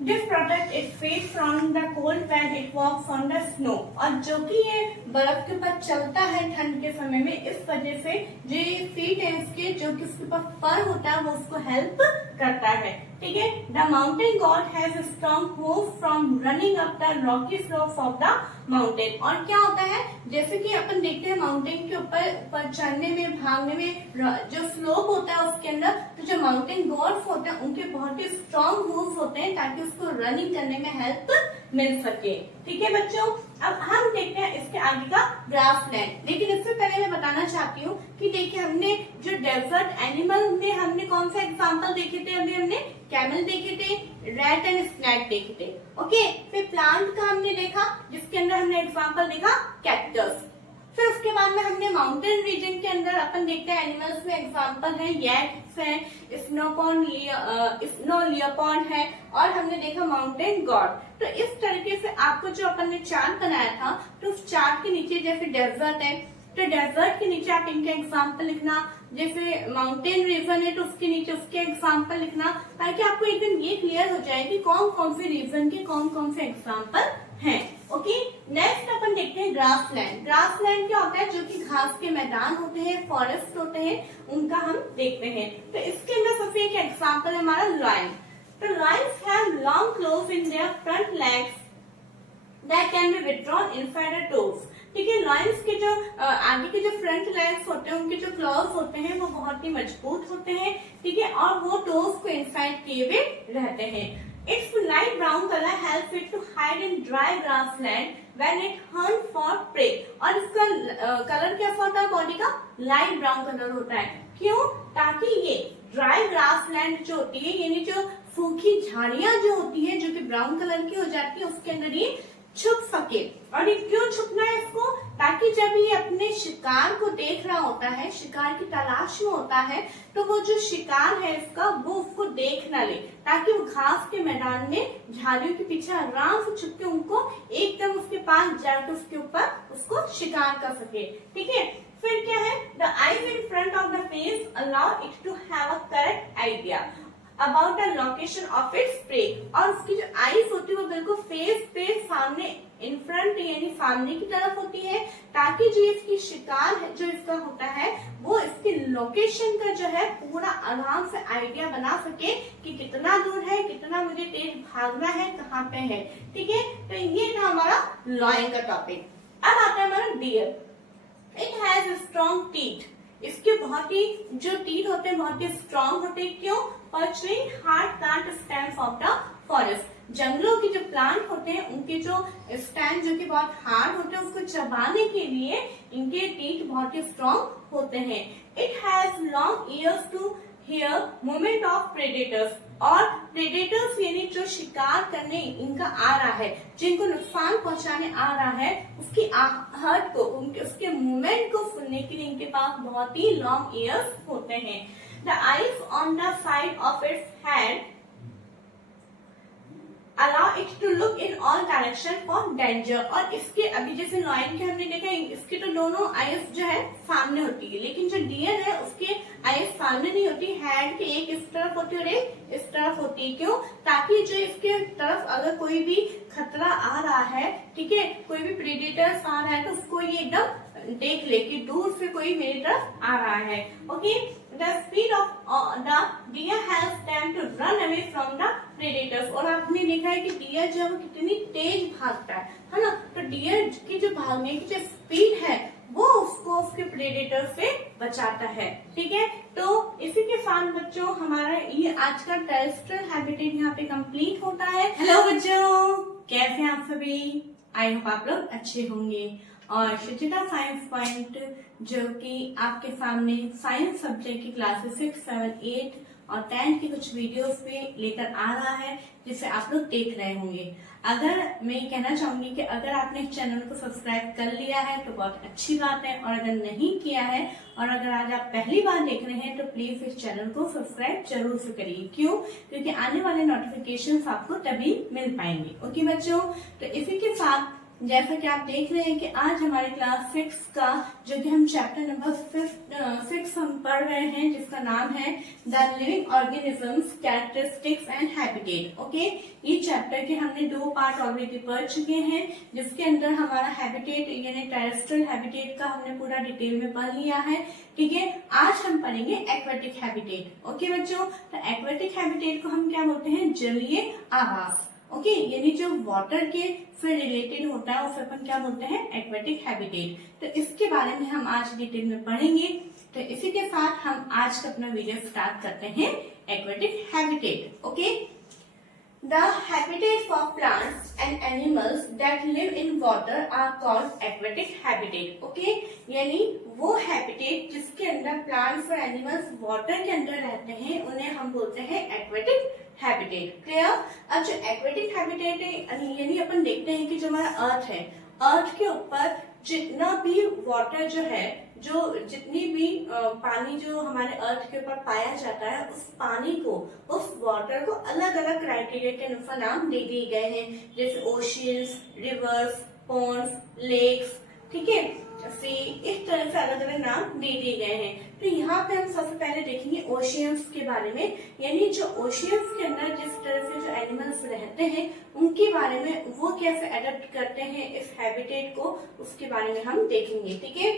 This protect its feet from the cold when it walks on the snow। और जो कि ये बर्फ के ऊपर चलता है ठंड के समय में, इस वजह से जो फीट है इसके, जो कि उसके ऊपर फर होता है वो उसको हेल्प करता है, ठीक है। The mountain God has strong hope from running up the Rocky slopes of the mountain. और क्या होता है, जैसे कि अपन देखते हैं माउंटेन के ऊपर चढ़ने में, भागने में जो स्लोप होता है उसके अंदर, तो जो माउंटेन गॉड्स होते हैं उनके बहुत ही स्ट्रॉन्ग होप्स होते हैं ताकि उसको रनिंग करने में हेल्प मिल सके, ठीक है बच्चों। अब हम देखते हैं इसके आगे का ग्रासलैंड। लेकिन इससे पहले मैं बताना चाहती हूँ कि देखिए हमने जो डेजर्ट एनिमल में हमने कौन सा एग्जांपल देखे थे, अभी हमने कैमल देखे थे, रैट एंड स्नेक देखे थे, ओके। फिर प्लांट का हमने देखा जिसके अंदर हमने एग्जांपल देखा कैक्टस। फिर उसके बाद में हमने माउंटेन रीजन के अंदर अपन देखते हैं एनिमल्स में एग्जांपल है यैक्स है, स्नो लियोपार्ड है, और हमने देखा माउंटेन गॉड। तो इस तरीके से आपको जो अपन ने चार्ट बनाया था, तो उस चार्ट के नीचे जैसे डेजर्ट है तो डेजर्ट के नीचे आप इनके एग्जाम्पल लिखना, जैसे माउंटेन रीजन है तो उसके नीचे उसके एग्जाम्पल लिखना, ताकि आपको एकदम ये क्लियर हो जाए कि कौन कौन से रीजन के कौन कौन से एग्जाम्पल हैं, ओके। नेक्स्ट अपन देखते हैं ग्रासलैंड। ग्रासलैंड क्या होता है? जो कि घास के मैदान होते हैं, फॉरेस्ट होते हैं, उनका हम देखते हैं। तो इसके अंदर सबसे एक एग्जाम्पल है हमारा लायन। तो Lions have long cloves in their front legs that can be withdrawn inside their toes. ठीक है, लायंस के जो आगे के जो फ्रंट लेग्स होते हैं, उनके जो क्लॉज होते हैं वो बहुत ही मजबूत होते हैं। ठीक है, और वो टोज को इनसाइड किए हुए रहते हैं। Its light brown color helps it to hide in dry grassland when it hunt for prey। और इसका कलर कैसा होता है बॉडी का? लाइट ब्राउन कलर होता है। क्यों? ताकि ये ड्राई ग्रासलैंड जो होती है, यानी जो सूखी झाड़ियां जो होती है, जो कि ब्राउन कलर की हो जाती है, उसके अंदर ये छुप सके। और ये क्यों छुपना है इसको? ताकि जब ये अपने शिकार को देख रहा होता है, शिकार की तलाश में होता है, तो वो जो शिकार है इसका, वो उसको देख ना ले, ताकि वो घास के मैदान में झाड़ियों के पीछे आराम से छुप के उनको एकदम उसके पास जाकर उसके ऊपर उसको शिकार कर सके। ठीक है, फिर क्या है? The eyes in front of the face allow it to have a correct idea about the location of its prey. और उसकी जो आईज होती है वो बिल्कुल फेस पे सामने, इन फ्रंट यानी सामने की तरफ होती है, ताकि जो इसकी शिकार है, जो इसका होता है, वो इसकी लोकेशन का जो है पूरा आराम से आइडिया बना सके कि कितना दूर है, कितना मुझे तेज भागना है, कहाँ पे है। ठीक है, तो ये था हमारा लॉयन का टॉपिक। अब आता है हमारा deer. It has strong teeth. इसके बहुत ही जो टीथ होते हैं बहुत ही स्ट्रॉन्ग होते हैं। क्यों? Perching hard plant stems of the forest. जंगलों के जो प्लांट होते हैं उनके जो स्टैंड जो कि बहुत हार्ड होते हैं, उसको चबाने के लिए इनके टीथ बहुत ही स्ट्रॉन्ग होते हैं। It has long ears to hear movement of predators. और प्रेडेटर्स यानी जो शिकार करने इनका आ रहा है, जिनको नुकसान पहुंचाने आ रहा है, उसकी आहट को, उसके मूवमेंट को सुनने के लिए इनके पास बहुत ही लॉन्ग ईयर्स होते हैं। The eyes on the side of its head allow it to look in all direction for danger. और इसके अभी जैसे लॉयन के हमने देखा, इसकी तो दोनों आईज जो है सामने होती है, लेकिन जो डियर है उसके आईज सामने नहीं होती, हेड के एक इस तरफ होती है और एक इस तरफ होती है। क्यों? ताकि जो इसके तरफ अगर कोई भी खतरा आ रहा है, ठीक है, कोई भी प्रेडेटर्स आ रहा है, तो उसको ये एकदम देख ले कि दूर से कोई मेरी तरफ आ रहा है। Okay, the speed of the deer helps them to run away from the predators. और आपने देखा है कि डियर जो है वो कितनी तेज भागता है ना? तो डियर की जो भागने की जो स्पीड है वो उसको उसके प्रेडेटर से बचाता है। ठीक है, तो इसी के साथ बच्चों हमारा ये आज का टेरेस्ट्रियल हैबिटेट यहाँ पे कंप्लीट होता है। हेलो बच्चों, कैसे हैं आप सभी? आई होप आप लोग अच्छे होंगे। और शिक्षिता साइंस पॉइंट जो कि आपके सामने साइंस सब्जेक्ट की क्लासेस 6, 7, 8 और 10 की कुछ वीडियोस पे लेकर आ रहा है, जिसे आप लोग देख रहे होंगे। अगर मैं ये कहना चाहूंगी कि अगर आपने इस चैनल को सब्सक्राइब कर लिया है तो बहुत अच्छी बात है, और अगर नहीं किया है और अगर आज आप पहली बार देख रहे हैं तो प्लीज इस चैनल को सब्सक्राइब जरूर से करिए। क्यों? क्योंकि आने वाले नोटिफिकेशंस आपको तभी मिल पाएंगे। ओके बच्चों, तो इसी के साथ जैसा कि आप देख रहे हैं कि आज हमारे क्लास 6 का जो कि हम चैप्टर नंबर 6 हम पढ़ रहे हैं, जिसका नाम है the living organisms characteristics and habitat. Okay, ये चैप्टर के हमने 2 पार्ट ऑलरेडी पढ़ चुके हैं, जिसके अंदर हमारा हैबिटेट यानी टेरेस्ट्रियल हैबिटेट का हमने पूरा डिटेल में पढ़ लिया है। ठीक है, आज हम पढ़ेंगे एक्वेटिक हैबिटेट। ओके बच्चों, तो एक्वेटिक हैबिटेट को हम क्या बोलते हैं? जलीय आवास। ओके, यानी जो वाटर के से रिलेटेड होता है उसे अपन क्या बोलते हैं? Aquatic habitat. तो इसके बारे में हम आज डिटेल में पढ़ेंगे। तो इसी के साथ हम आज का अपना वीडियो स्टार्ट करते हैं, aquatic habitat. Okay, the habitat for plants and animals that live in water are called aquatic habitat. Okay, यानी वो हैबिटेट जिसके अंदर प्लांट्स और एनिमल्स वाटर के अंदर रहते हैं उन्हें हम बोलते हैं एक्वेटिक हैबिटेट। क्लियर? अब जो एक्वेटिक हैबिटेट है यानी अपन देखते हैं कि जो हमारा अर्थ है, अर्थ के ऊपर जितना भी वाटर जो है, जो जितनी भी पानी जो हमारे अर्थ के ऊपर पाया जाता है, उस पानी को, उस वाटर को अलग अलग क्राइटेरिया के अनुसार नाम दे दिए गए हैं, जैसे ओशियंस, रिवर्स, पॉन्ड्स, लेक्स, ठीक है, फिर इस तरह से अलग अलग नाम दे दिए गए हैं। तो यहाँ पे हम सबसे पहले देखेंगे ओशियंस के बारे में, यानी जो ओशियंस के अंदर जिस तरह से जो एनिमल्स रहते हैं उनके बारे में, वो कैसे अडेप्ट करते हैं इस हैबिटेट को, उसके बारे में हम देखेंगे। ठीक है,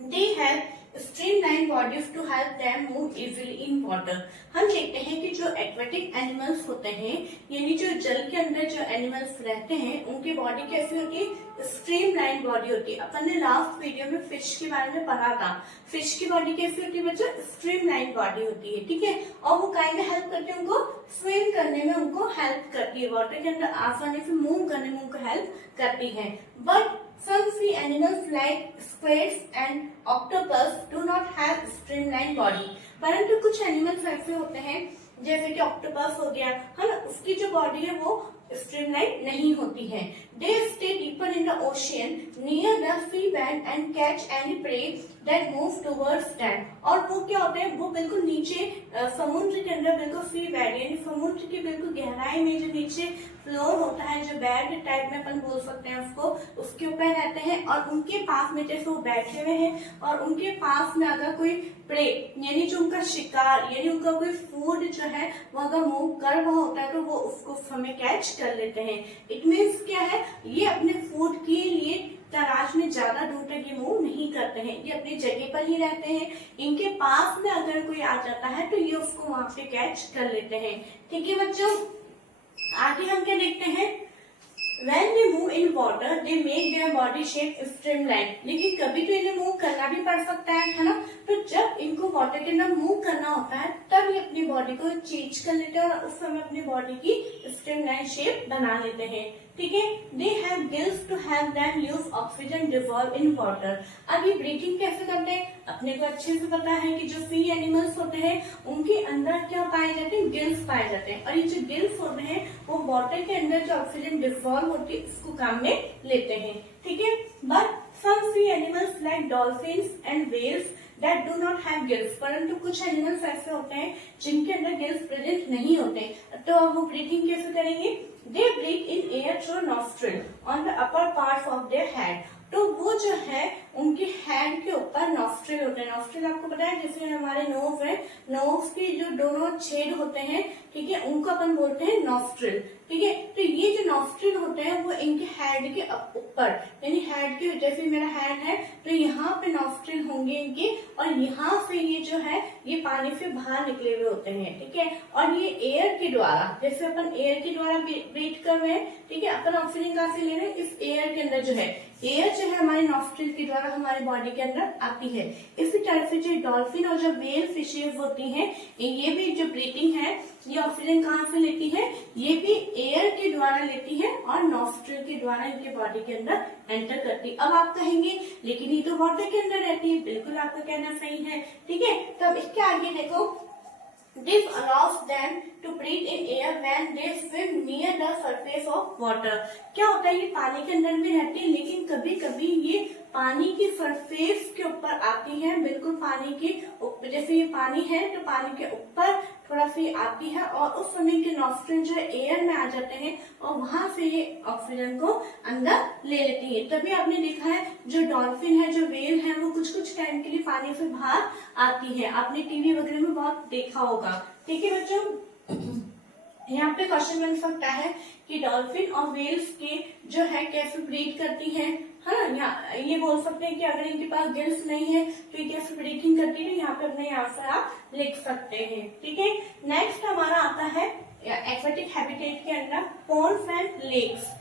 they have streamlined bodies to help them move easily in water। हम देखते हैं कि जो एक्वेटिक एनिमल्स होते हैं, यानी जो जल के अंदर जो एनिमल्स रहते हैं, उनकी बॉडी कैसी होती है, स्ट्रीमलाइन बॉडी होती है। अपन ने लास्ट वीडियो में फिश के बारे में पढ़ा था, फिश की बॉडी कैसी होती है बच्चों, स्ट्रीमलाइन बॉडी होती है। ठीक है, और वो काय में हेल्प करती है, उनको स्विम करने में उनको हेल्प करती है, वाटर के अंदर आसानी से मूव करने में उनको हेल्प करती है। But some sea animals like squids and octopus do not have streamlined body। परंतु कुछ एनिमल्स ऐसे होते हैं जैसे कि ऑक्टोपस हो गया है ना, उसकी जो बॉडी है वो स्ट्रीमलाइन नहीं होती है। They stay deeper in the ocean near the sea bed and catch any prey that move towards them। और वो क्या होते हैं, वो बिल्कुल नीचे समुद्र के अंदर बिल्कुल सी बेड, यानी समुद्र की बिल्कुल गहराई में जो नीचे फ्लोर होता है, जो बेड टाइप में अपन बोल सकते हैं उसको, उसके ऊपर रहते हैं। और उनके पास में जैसे वो बैठे हुए हैं और उनके पास में अगर कोई प्रे, यानी जो उनका शिकार, यानी उनका कोई फूड जो है वो अगर मूव कर रहा होता है तो वो उसको समय कैच कर लेते हैं। इट मीन्स क्या है, ये अपने फूड के लिए तलाश में ज्यादा दूर तक ये मूव नहीं करते हैं, ये अपनी जगह पर ही रहते हैं। इनके पास में अगर कोई आ जाता है तो ये उसको वहां पे कैच कर लेते हैं। ठीक है बच्चों, आगे हम क्या देखते हैं, When they move in water, they make their body shape streamline। लेकिन कभी तो इन्हें मूव करना भी पड़ सकता है ना, तो जब इनको वाटर के अंदर मूव करना होता है तब ये अपनी बॉडी को चेंज कर लेते हैं और उस समय अपनी बॉडी की स्ट्रीमलाइन शेप बना लेते हैं। ठीक है, they have gills to help them use oxygen dissolve in water. अब ये ब्रीथिंग कैसे करते हैं, अपने को अच्छे से पता है कि जो सी एनिमल्स होते हैं उनके अंदर क्या पाए जाते हैं, गिल्स पाए जाते हैं। और ये जो गिल्स होते हैं वो वाटर के अंदर जो ऑक्सीजन डिजॉल्व होती है उसको काम में लेते हैं। ठीक है, but some sea animals like dolphins and whales that do not have gills। परंतु कुछ एनिमल्स ऐसे होते हैं जिनके अंदर गिल्स प्रेजेंट नहीं होते, तो अब वो ब्रीथिंग कैसे करेंगे, they breathe in air through nostril on the upper part of their head. तो वो जो है उनके हेड के ऊपर नॉस्ट्रिल होते हैं। नॉस्ट्रिल आपको पता है जैसे हमारे नोज है, नोज के जो दोनों छेद होते हैं, ठीक है, उनको अपन बोलते हैं नॉस्ट्रिल। ठीक है, तो ये जो नॉस्ट्रिल होते हैं वो इनके हेड के ऊपर, यानी हेड के, जैसे मेरा हेड है तो यहाँ पे नॉस्ट्रिल होंगे इनके, और यहाँ से ये जो है ये पानी से बाहर निकले हुए होते हैं। ठीक है, और ये एयर के द्वारा, जैसे अपन एयर के द्वारा ब्रीथ कर रहे हैं, ठीक है, अपन ऑक्सीजन कहाँ से ले रहे हैं, इस एयर के अंदर जो है, एयर जो है हमारे नॉस्ट्रिल के द्वारा हमारे बॉडी के अंदर आती है। इसी तरह से जो डॉल्फिन और जो व्हेल फिशेज होती हैं, ये भी जो ब्रीथिंग है ये ऑक्सीजन कहाँ से लेती है, ये भी एयर के द्वारा लेती है और नॉस्ट्रिल के द्वारा इनके बॉडी के अंदर एंटर करती है। अब आप कहेंगे लेकिन ये तो वाटर के अंदर रहती है, बिल्कुल आपका कहना सही है। ठीक है, तब इसके आगे देखो, This allows them to breathe in air when they swim near the surface of water। क्या होता है, ये पानी के अंदर भी रहती है लेकिन कभी कभी ये पानी की सरफेस के ऊपर आती है, बिल्कुल पानी के ऊपर, जैसे ये पानी है तो पानी के ऊपर थोड़ा सी आती है और उस समय के नॉस्ट्रिल जो एयर में आ जाते हैं और वहां से ये ऑक्सीजन को अंदर ले लेती है। तभी आपने देखा है जो डॉल्फिन है, जो व्हेल है, वो कुछ कुछ टाइम के लिए पानी से बाहर आती है, आपने टीवी वगैरह में बहुत देखा होगा। ठीक है बच्चों, यहाँ पे क्वेश्चन बन सकता है कि डॉल्फिन और व्हेल्स के जो है कैसे ब्रीथ करती है, हाँ, ये बोल सकते हैं कि अगर इनके पास गिल्स नहीं है तो ये कैसे ब्रीथिंग करती है, यहाँ पे अपने आंसर आप लिख सकते हैं। ठीक है, नेक्स्ट हमारा आता है एक्वेटिक हैबिटेट के अंदर पॉन्ड्स एंड लेक्स।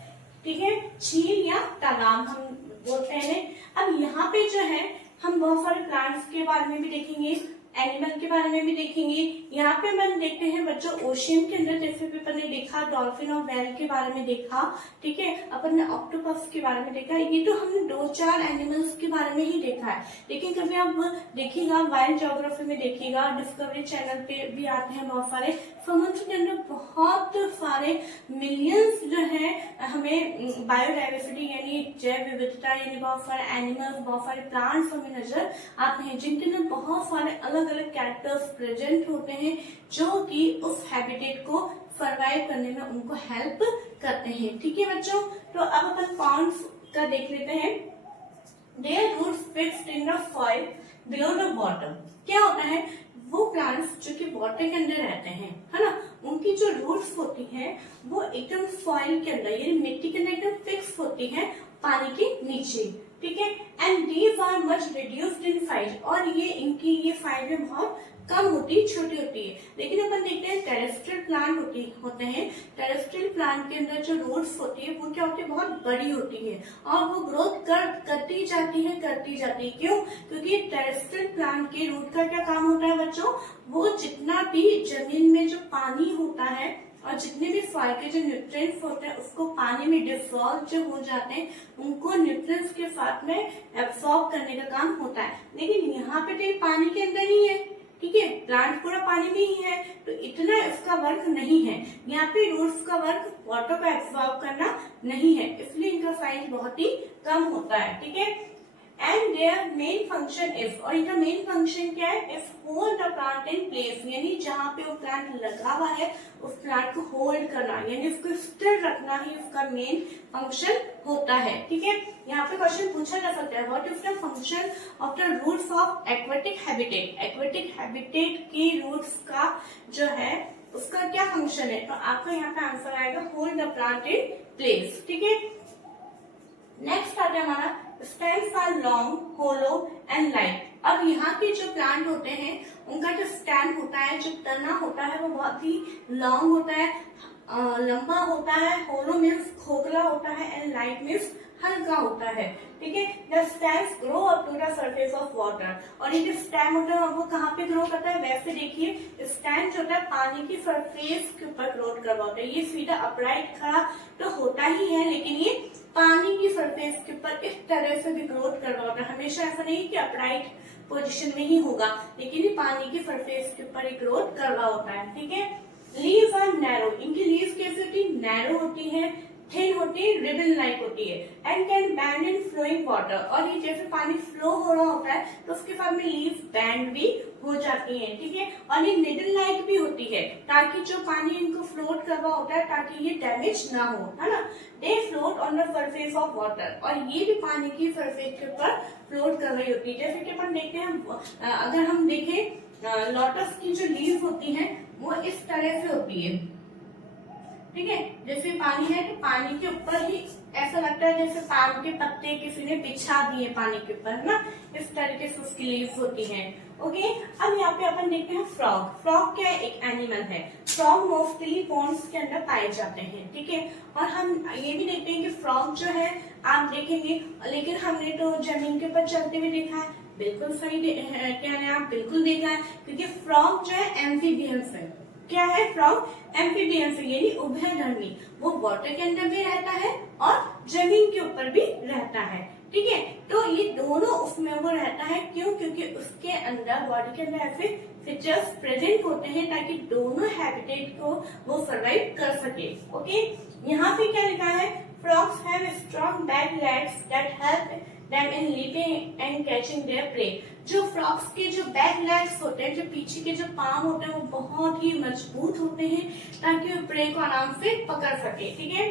ठीक है, झील या तालाब हम बोलते हैं। अब यहाँ पे जो है हम बहुत सारे प्लांट्स के बारे में भी देखेंगे, एनिमल के बारे में भी देखेंगे। यहाँ पे हम देखते हैं बच्चों ओशियन के अंदर, जैसे भी अपन ने देखा डॉल्फिन और व्हेल के बारे में देखा, ठीक है, अपन ने ऑक्टोपस के बारे में देखा। ये तो हमने 2-4 एनिमल्स के बारे में ही देखा है, लेकिन कभी आप देखिएगा वाइल्ड ज्योग्राफी में देखिएगा, डिस्कवरी चैनल पे भी आते हैं बहुत सारे, समुद्र के अंदर बहुत सारे मिलियंस जो है हमें बायोडाइवर्सिटी यानी जैव विविधता, यानी बहुत सारे एनिमल्स, बहुत सारे प्लांट्स हमें नजर आते हैं जिनके अंदर बहुत सारे अलग अलग कैरेक्टर्स प्रेजेंट होते हैं जो कि उस हैबिटेट को सर्वाइव करने में उनको हेल्प करते हैं। ठीक है बच्चों, तो अब अपन पॉन्ड्स का देख लेते हैं। Their roots fixed in the soil below the water. क्या होता है, वो प्लांट्स जो कि वाटर के अंदर रहते हैं, है ना, उनकी जो रूट्स होती हैं वो एकदम सॉइल के अंदर यानी मिट्टी के अंदर एकदम फिक्स होती हैं पानी के नीचे, ठीक है। And these are much reduced in size, और ये इनकी ये साइज में बहुत कम होती है, छोटी होती है। लेकिन अपन देखते हैं टेरेस्ट्रियल प्लांट होते हैं, टेरेस्ट्रियल प्लांट के अंदर जो रूट्स होती है वो क्या होती है, बहुत बड़ी होती है और वो ग्रोथ करती जाती है। क्यों? क्योंकि टेरेस्ट्रियल प्लांट के रूट का क्या काम होता है बच्चों, वो जितना भी जमीन में जो पानी होता है और जितने भी सॉइल के जो न्यूट्रिएंट्स होते हैं उसको पानी में डिसॉल्व जो हो जाते हैं, उनको न्यूट्रिएंट्स के साथ में एब्सॉर्ब करने का काम होता है। लेकिन यहाँ पे तो ये पानी के अंदर ही है, ठीक है, प्लांट पूरा पानी में ही है, तो इतना इसका वर्क नहीं है। यहाँ पे रूट्स का वर्क वाटर को एब्सॉर्ब करना नहीं है, इसलिए इनका साइज बहुत ही कम होता है, ठीक है। And their main function is, और इनका मेन फंक्शन क्या है, is hold the plant in place, यानी जहाँ पे वो प्लांट लगा हुआ है उस प्लांट को होल्ड करना यानी उसको स्थिर रखना ही उसका मेन फंक्शन होता है, ठीक है। यहाँ पे क्वेश्चन पूछा जा सकता है, what is the function of the roots of aquatic habitat. Aquatic habitat की रूट्स का जो है उसका क्या फंक्शन है, तो आपका यहाँ पे आंसर आएगा hold the plant in place, ठीक है। नेक्स्ट आता है हमारा stems are long, hollow and light. अब यहाँ के जो प्लांट होते हैं उनका जो स्टेम होता है, जो तना होता है वो बहुत ही लॉन्ग होता है, लंबा होता है, होलो मीन्स खोखला होता है एंड लाइट मीन्स हल्का होता है, ठीक है। The stems grow up to the surface of water, और ये जो स्टेम होता है वो कहाँ पे ग्रो करता है, वैसे देखिए स्टेम जो होता है पानी की सरफेस के ऊपर ग्रो कर रहा होता है। ये सीधा अपराइट खड़ा तो होता ही है, लेकिन ये पानी की सरफेस के ऊपर इस तरह से भी ग्रोथ कर रहा होता है। हमेशा ऐसा नहीं कि अपराइट पोजीशन में ही होगा, लेकिन ये पानी की सरफेस के ऊपर ही ग्रोथ कर रहा होता है, ठीक है। लीव्स आर नैरो, इनकी लीव्स कैसी होती है, नैरो होती है, थिन होती है, रिबन लाइक होती है, and can bend in flowing water, और ये जैसे पानी फ्लो हो रहा होता है तो उसके साथ में लीव्स बैंड भी हो जाती हैं, ठीक है। और ये निडल लाइक भी होती है, ताकि जो पानी इनको फ्लोट कर रहा होता है ताकि ये डैमेज ना हो, है ना। दे float on the surface of water, और ये भी पानी की सरफेस के ऊपर फ्लोट कर रही होती है। जैसे कि अपन देखते हैं, अगर हम देखें लोटस की जो लीव्स होती है वो इस तरह से होती है, ठीक है। जैसे पानी है तो पानी के ऊपर ही ऐसा लगता है जैसे पाम के पत्ते किसी ने बिछा दिए पानी के ऊपर, है ना, इस तरीके से उसकी लीव्स होती हैं, ओके। अब यहाँ पे अपन देखते हैं फ्रॉग। फ्रॉग क्या है, एक एनिमल है। फ्रॉग मोस्टली पॉन्ड्स के अंदर पाए जाते हैं, ठीक है। और हम ये भी देखते हैं कि फ्रॉग जो है आप देखेंगे, लेकिन हमने तो जमीन के ऊपर चलते हुए देखा है, बिल्कुल सही कह रहे हैं आप, बिल्कुल देखा है, क्योंकि फ्रॉग जो है एम्फीबियंस है। क्या है, फ्रॉग एम्फीबियंस यानी उभयधर्मी, वो वाटर के अंदर भी रहता है और जमीन के ऊपर भी रहता है, ठीक है। तो ये दोनों उसमें वो रहता है, क्यों, क्योंकि उसके अंदर बॉडी के अंदर ऐसे फीचर्स प्रेजेंट होते हैं ताकि दोनों हैबिटेट को वो सर्वाइव कर सके, ओके। यहाँ पे क्या लिखा है, frogs have strong back legs that help them in leaping and catching their prey। जो फ्रॉग्स के जो बैक लेग्स होते हैं, जो पीछे के जो पाँव होते हैं वो बहुत ही मजबूत होते हैं ताकि वो प्रे को आराम से पकड़ सके, ठीक है।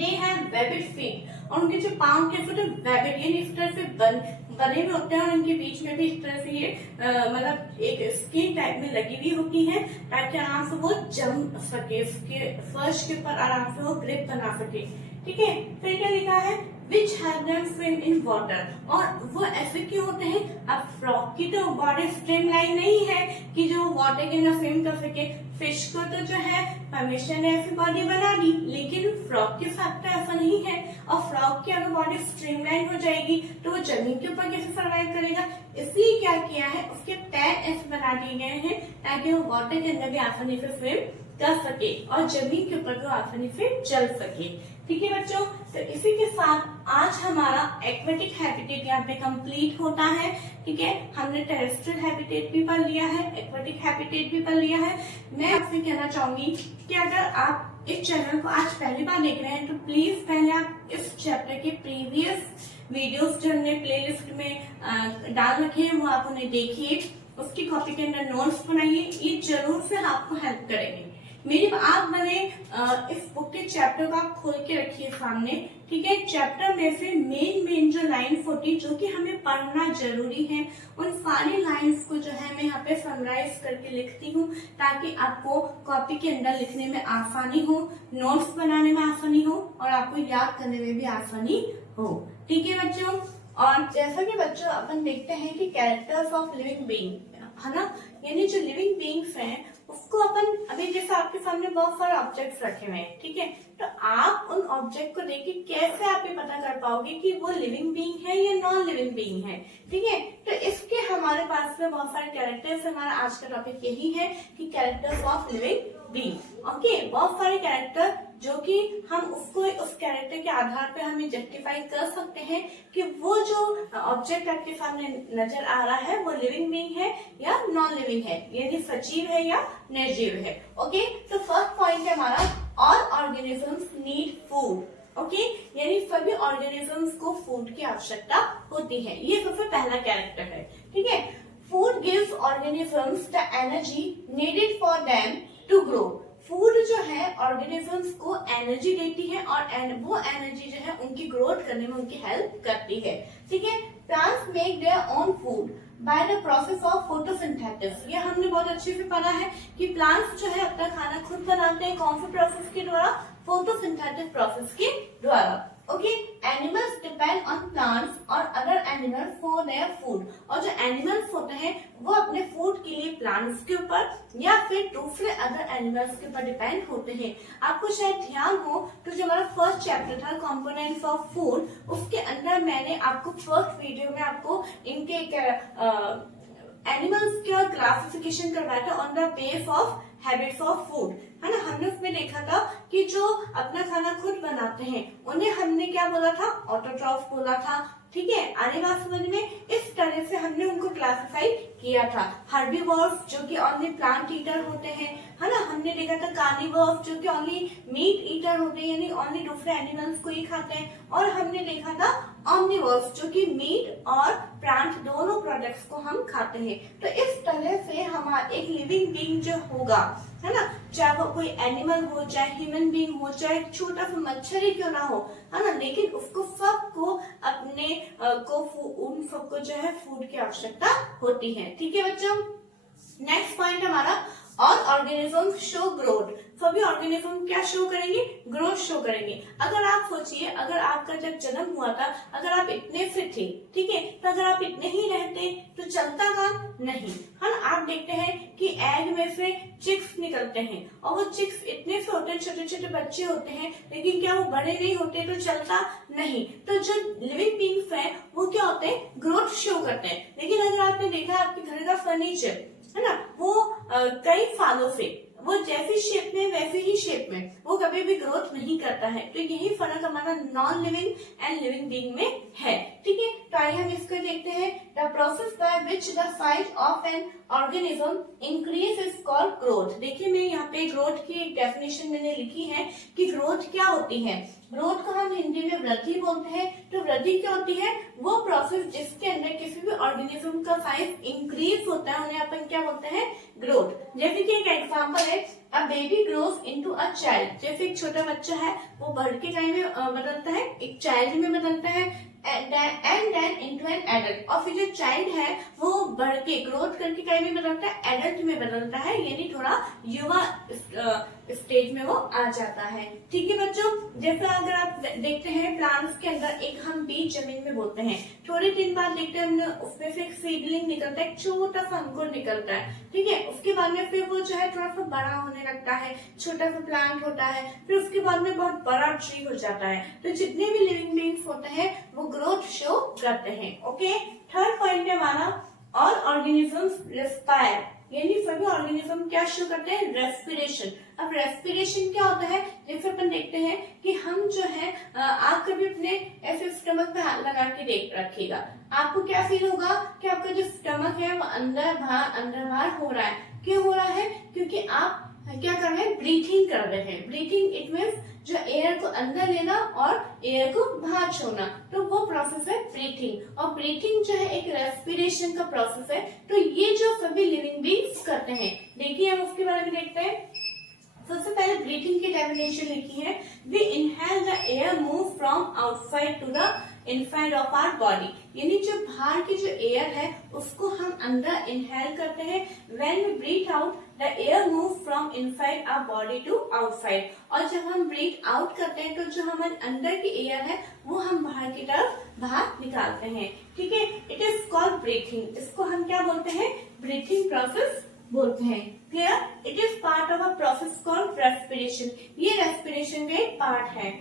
They have webbed feet, और उनके जो पाँव के होते हैं वेबेड यानी इस तरह से बने हुए होते हैं, और उनके बीच में भी इस तरह से ये मतलब एक स्किन टाइप में लगी हुई होती है ताकि आराम से वो जम सके, उसके फर्श के ऊपर आराम से वो ग्रिप बना सके, ठीक है। फिर क्या लिखा है, which help them swim in water, और वो ऐसे क्यों होते हैं, अब फ्रॉग की तो बॉडी स्ट्रीमलाइन नहीं है कि जो वाटर के अंदर स्विम कर सके। फिश को तो जो है परमेश्वर ने ऐसी बॉडी बना दी, लेकिन फ्रॉग के साथ तो ऐसा नहीं है, और फ्रॉग की अगर बॉडी स्ट्रीमलाइन हो जाएगी तो वो जमीन के ऊपर कैसे सर्वाइव करेगा। इसलिए क्या किया है, उसके पैर ऐसे बना दिए गए हैं ताकि वो वाटर के अंदर भी आसानी से स्विम कर सके और जमीन के ऊपर तो आसानी से चल सके, ठीक है बच्चों। तो इसी के साथ आज हमारा एक्वेटिक हैबिटेट यहाँ पे कंप्लीट होता है, ठीक है। हमने टेरेस्ट्रियल हैबिटेट भी पढ़ लिया है, एक्वेटिक हैबिटेट भी पढ़ लिया है। मैं आपसे कहना चाहूंगी कि अगर आप इस चैनल को आज पहली बार देख रहे हैं तो प्लीज पहले आप इस चैप्टर के प्रीवियस वीडियोस जो हमने प्लेलिस्ट में डाल रखे हैं वो आप उन्हें देखिए, उसकी कॉपी के अंदर नोट्स बनाइए, ये जरूर से आपको हेल्प करेंगे, मेरी आप मैंने इस बुक के चैप्टर को आप खोल के रखिए सामने, ठीक है। चैप्टर में से मेन जो लाइन 40 जो कि हमें पढ़ना जरूरी है, उन सारी लाइंस को जो है मैं यहाँ पे समराइज करके लिखती हूँ ताकि आपको कॉपी के अंदर लिखने में आसानी हो, नोट्स बनाने में आसानी हो और आपको याद करने में भी आसानी हो, ठीक है बच्चों। और जैसा कि बच्चों अपन देखते हैं कि कैरेक्टर्स ऑफ लिविंग बीइंग, है ना, यानी जो लिविंग बीइंग्स हैं उसको अपन अभी जैसे आपके सामने बहुत सारे ऑब्जेक्ट्स रखे हुए हैं, ठीक है, तो आप उन ऑब्जेक्ट को देख के कैसे आप ये पता कर पाओगे कि वो लिविंग बीइंग है या नॉन लिविंग बीइंग है, ठीक है। तो इसके हमारे पास में बहुत सारे कैरेक्टर्स, हमारा आज का टॉपिक यही है कि characters of living being. Okay, बहुत सारे कैरेक्टर जो कि हम उसको उस कैरेक्टर के आधार पे हमें जस्टिफाई कर सकते हैं कि वो जो ऑब्जेक्ट आपके सामने नजर आ रहा है वो लिविंग बीइंग है या नॉन लिविंग है, यानी सजीव है या निर्जीव है। ओके, तो फर्स्ट पॉइंट है हमारा all organisms need food. Okay, यानी सभी ऑर्गेनिजम्स को फूड की आवश्यकता होती है, ये सबसे पहला कैरेक्टर है, ठीक है। Food gives organisms the energy needed for them to grow. Food जो है ऑर्गेनिजम्स को एनर्जी देती है और वो एनर्जी जो है उनकी ग्रोथ करने में उनकी हेल्प करती है, ठीक है। Plants make their own food by the process of photosynthesis. ये हमने बहुत अच्छे से पढ़ा है कि प्लांट्स जो है अपना खाना खुद बनाते हैं, कौन से प्रोसेस के द्वारा, फोटोसिंथेसिस प्रोसेस के द्वारा। Okay, animals depend on plants और other animals for their food. और जो एनिमल्स होते हैं वो अपने फूड के लिए प्लांट्स के ऊपर या फिर दूसरे अदर एनिमल्स के ऊपर डिपेंड होते हैं। आपको शायद ध्यान हो तो जो हमारा फर्स्ट चैप्टर था कंपोनेंट्स ऑफ फूड, उसके अंदर मैंने आपको फर्स्ट वीडियो में आपको इनके एनिमल्स का क्लासिफिकेशन करवाया था on the base of habits of food, है ना। हमने उसमें देखा था कि जो अपना खाना खुद बनाते हैं उन्हें हमने क्या बोला था, ऑटोट्रॉफ बोला था, ठीक है। आने बात समझ में, इस तरह से हमने उनको क्लासिफाई किया था। हर्बीवोर्स जो कि ओनली प्लांट ईटर होते हैं, है ना। हमने देखा था कार्निवोर्स जो कि ओनली मीट ईटर होते हैं, यानी ओनली दूसरे एनिमल्स को ही खाते हैं। और हमने देखा था ऑमनिवोर्स जो कि मीट और प्लांट दोनों प्रोडक्ट्स को हम खाते हैं। तो इस तरह से हमारा एक लिविंग बीइंग जो होगा, है ना, चाहे वो कोई एनिमल हो, चाहे ह्यूमन बीइंग हो, चाहे छोटा सा मच्छर ही क्यों ना हो, है ना, लेकिन उसको सबको अपने उन सबको जो है फूड की आवश्यकता होती है, ठीक है बच्चों। नेक्स्ट पॉइंट हमारा ऑल ऑर्गेनिजम्स शो ग्रोथ। सभी ऑर्गेनिज्म क्या शो करेंगे, ग्रोथ शो करेंगे। अगर आप सोचिए, अगर आपका जब जन्म हुआ था, अगर आप इतने से थे, ठीक है, तो अगर आप इतने ही रहते तो चलता काम नहीं, है ना। आप देखते हैं कि एग में से चिक्स निकलते हैं और वो चिक्स इतने से होते हैं, छोटे छोटे बच्चे होते हैं, लेकिन क्या वो बड़े नहीं होते तो चलता नहीं। तो जो लिविंग बीइंग्स हैं वो क्या होते हैं, ग्रोथ शो करते हैं। लेकिन अगर आपने देखा आपके घर का फर्नीचर, है ना, वो कई सालों से वो जैसी शेप में वैसे ही शेप में वो कभी भी ग्रोथ नहीं करता है। तो यही फर्क हमारा non living and living being में है, ठीक है। तो आइए हम इसको देखते हैं। The process by which the size of an organism increase is called growth. देखिए मैं यहाँ पे ग्रोथ की एक डेफिनेशन मैंने लिखी है कि ग्रोथ क्या होती है। ग्रोथ को हम हिंदी में वृद्धि बोलते हैं। तो वृद्धि क्या होती है, वो प्रोसेस जिसके अंदर किसी भी ऑर्गेनिज्म का साइज इंक्रीज होता है उन्हें अपन क्या बोलते हैं, ग्रोथ। जैसे कि एक एग्जांपल है, a baby grows into a child. जैसे एक छोटा बच्चा है वो बढ़ के काय में बदलता है, एक चाइल्ड में बदलता है, and then into an adult. और फिर जो चाइल्ड है वो बढ़ के ग्रोथ करके काय में बदलता है, एडल्ट में बदलता है, यानी थोड़ा युवा स्टेज में वो आ जाता है, ठीक है बच्चों। जैसे अगर आप देखते हैं प्लांट्स के अंदर एक हम बीज जमीन में बोते हैं, थोड़े दिन बाद देखते हैं उसमें से एक सीडलिंग निकलता है, एक छोटा सा अंकुर निकलता है, ठीक है। उसके बाद में फिर वो जो है थोड़ा सा बड़ा होने लगता है, छोटा सा प्लांट होता है, फिर उसके बाद में बहुत बड़ा ट्री हो जाता है। तो जितने भी लिविंग बीइंग्स होते हैं वो ग्रोथ शो करते हैं, ओके। थर्ड पॉइंट है हमारा ऑल ऑर्गेनिजम्स रेस्पायर, यानी सभी ऑर्गेनिज्म क्या शो करते हैं, रेस्पिरेशन। अब रेस्पिरेशन क्या होता है, जैसे अपन देखते हैं कि हम जो है आप कभी अपने ऐसे स्टमक पे हाथ लगा के देख रखिएगा, आपको क्या फील होगा कि आपका जो स्टमक है वो अंदर बाहर हो रहा है। क्यों हो रहा है, क्योंकि आप क्या कर रहे हैं, ब्रीथिंग कर रहे हैं। ब्रीथिंग इट मीन्स जो एयर को अंदर लेना और एयर को बाहर छोड़ना, तो वो प्रोसेस है ब्रीथिंग। और ब्रीथिंग जो है एक रेस्पिरेशन का प्रोसेस है। तो ये जो सभी लिविंग बीइंग्स करते हैं, देखिए हम उसके बारे में देखते हैं। सबसे पहले ब्रीथिंग की डेफिनेशन लिखी है, we inhale the air move from outside to the inside of our body, यानी जो बाहर की जो एयर है उसको हम अंदर इनहेल करते हैं। When we breathe out the air move from inside our body to outside, और जब हम ब्रीथ आउट करते हैं तो जो हमारे अंदर की एयर है वो हम बाहर की तरफ बाहर निकालते हैं। ठीक है, इट इज कॉल्ड ब्रीथिंग। इसको हम क्या बोलते हैं? ब्रीथिंग प्रोसेस बोलते हैं। Clear? It is part of a process called respiration. ये रेस्पिरेशन का एक पार्ट है।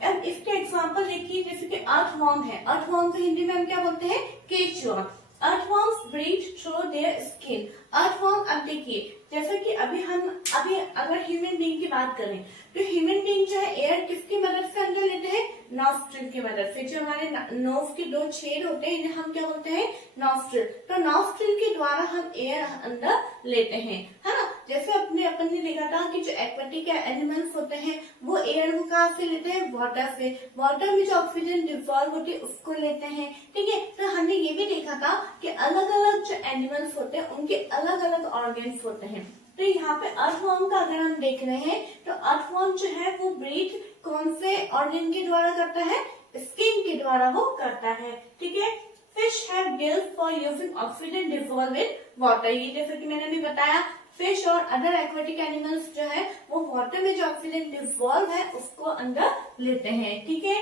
अब इसके एग्जांपल देखिए, जैसे कि अर्थवॉर्म है। अर्थवॉर्म को हिंदी में हम क्या बोलते हैं? केचुआ। Earthworms breathe through their skin. Earthworm, अब देखिए जैसा कि अभी अगर ह्यूमन बीइंग की बात करें तो ह्यूमन बीइंग जो है एयर किसकी मदद से अंदर लेते हैं? नॉस्ट्रिल की मदद से। जो हमारे नोज के 2 छेद होते हैं इन्हें हम क्या बोलते हैं? नॉस्ट्रिल। तो नॉस्ट्रिल के द्वारा हम एयर अंदर लेते हैं, है ना। जैसे अपन ने देखा था कि जो एक्वेटिक एनिमल्स होते हैं वो एयर को कहाँ से लेते हैं? वाटर से। वाटर में जो ऑक्सीजन डिसॉल्व होती है उसको लेते हैं। ठीक है, तो हमने ये भी देखा था कि अलग अलग जो एनिमल्स होते हैं उनके अलग अलग ऑर्गन्स होते हैं। तो यहाँ पे अर्थवॉर्म का अगर हम देख रहे हैं तो अर्थवॉर्म जो है वो ब्रीथ कौन से ऑर्गन के द्वारा करता है? स्किन के द्वारा वो करता है। ठीक है, fish have gills for using oxygen dissolve in water. ये जैसे कि मैंने भी बताया, फिश और अदर एक्वेटिक एनिमल्स जो है वो वाटर में जो ऑक्सीजन डिसॉल्व है उसको अंदर लेते हैं। ठीक है,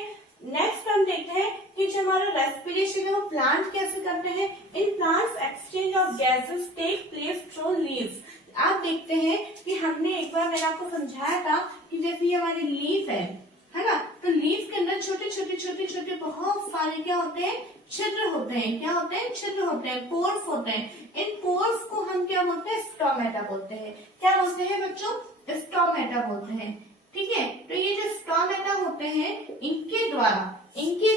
नेक्स्ट हम देखते हैं कि जो हमारा रेस्पिरेशन है वो प्लांट कैसे करते हैं। In plants exchange of gases take place through leaves. आप देखते हैं कि हमने एक बार मैंने आपको समझाया था कि जैसे ये हमारी लीफ है ना, तो लीफ के अंदर छोटे छोटे बहुत सारे क्या होते हैं? छिद्र होते हैं। क्या होते हैं? छिद्र होते हैं, पोर्स होते हैं। इन पोर्स को हम क्या बोलते हैं? स्टोमेटा बोलते हैं। क्या बोलते हैं बच्चों? स्टोमेटा बोलते हैं। ठीक है, तो ये जो स्टोमेटा होते हैं इनके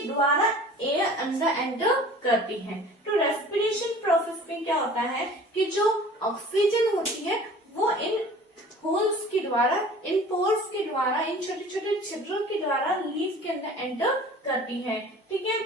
द्वारा एयर अंदर एंटर करती है। तो रेस्पिरेशन प्रोसेस में क्या होता है कि जो ऑक्सीजन होती है वो इन होल्स के द्वारा, इन पोर्स के द्वारा, इन छोटे छोटे छिद्रों के द्वारा लीफ के अंदर एंटर करती है। ठीक है,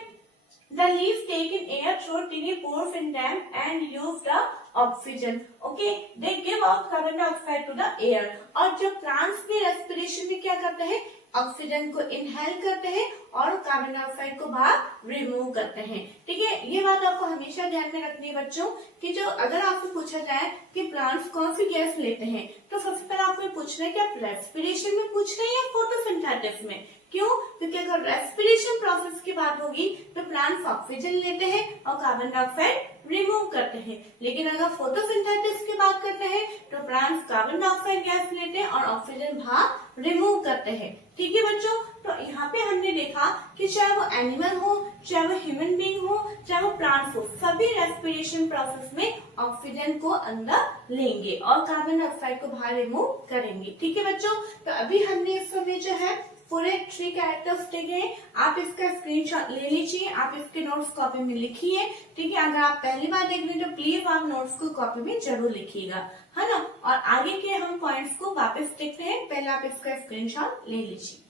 the leaves take in air through tiny pores in them and use the oxygen. Okay, they give out carbon dioxide to the air. और जो प्लांट्स भी रेस्पिरेशन में क्या करते हैं? ऑक्सीजन को इनहेल करते हैं और कार्बन डाइऑक्साइड को बाहर रिमूव करते हैं। ठीक है, ये बात आपको हमेशा ध्यान में रखनी है बच्चों कि जो अगर आपसे पूछा जाए कि प्लांट्स कौन सी गैस लेते हैं तो सबसे पहले आपको पूछना है कि आप रेस्पिरेशन में पूछ रहे हैं या फोटोसिंथेसिस में। क्यों? क्योंकि अगर रेस्पिरेशन प्रोसेस की बात होगी तो प्लांट्स ऑक्सीजन लेते हैं और कार्बन डाइऑक्साइड रिमूव करते हैं, लेकिन अगर फोटोसिंथेसिस की बात करते हैं तो प्लांट्स कार्बन डाइऑक्साइड गैस लेते हैं और ऑक्सीजन बाहर रिमूव करते हैं। ठीक है बच्चों, तो यहाँ पे हमने देखा कि चाहे वो एनिमल हो, चाहे वो ह्यूमन बीइंग हो, चाहे वो प्लांट्स हो, सभी रेस्पिरेशन प्रोसेस में ऑक्सीजन को अंदर लेंगे और कार्बन डाइऑक्साइड को बाहर रिमूव करेंगे। ठीक है बच्चों, तो अभी हमने इस समय जो है पूरे 3 कैरेक्टरिस्टिक है, आप इसका स्क्रीनशॉट ले लीजिए, आप इसके नोट्स कॉपी में लिखिए। ठीक है, अगर आप पहली बार देख रहे हैं तो प्लीज आप नोट्स को कॉपी में जरूर लिखिएगा, है ना। और आगे के हम पॉइंट्स को वापस देखते हैं, पहले आप इसका स्क्रीनशॉट ले लीजिए।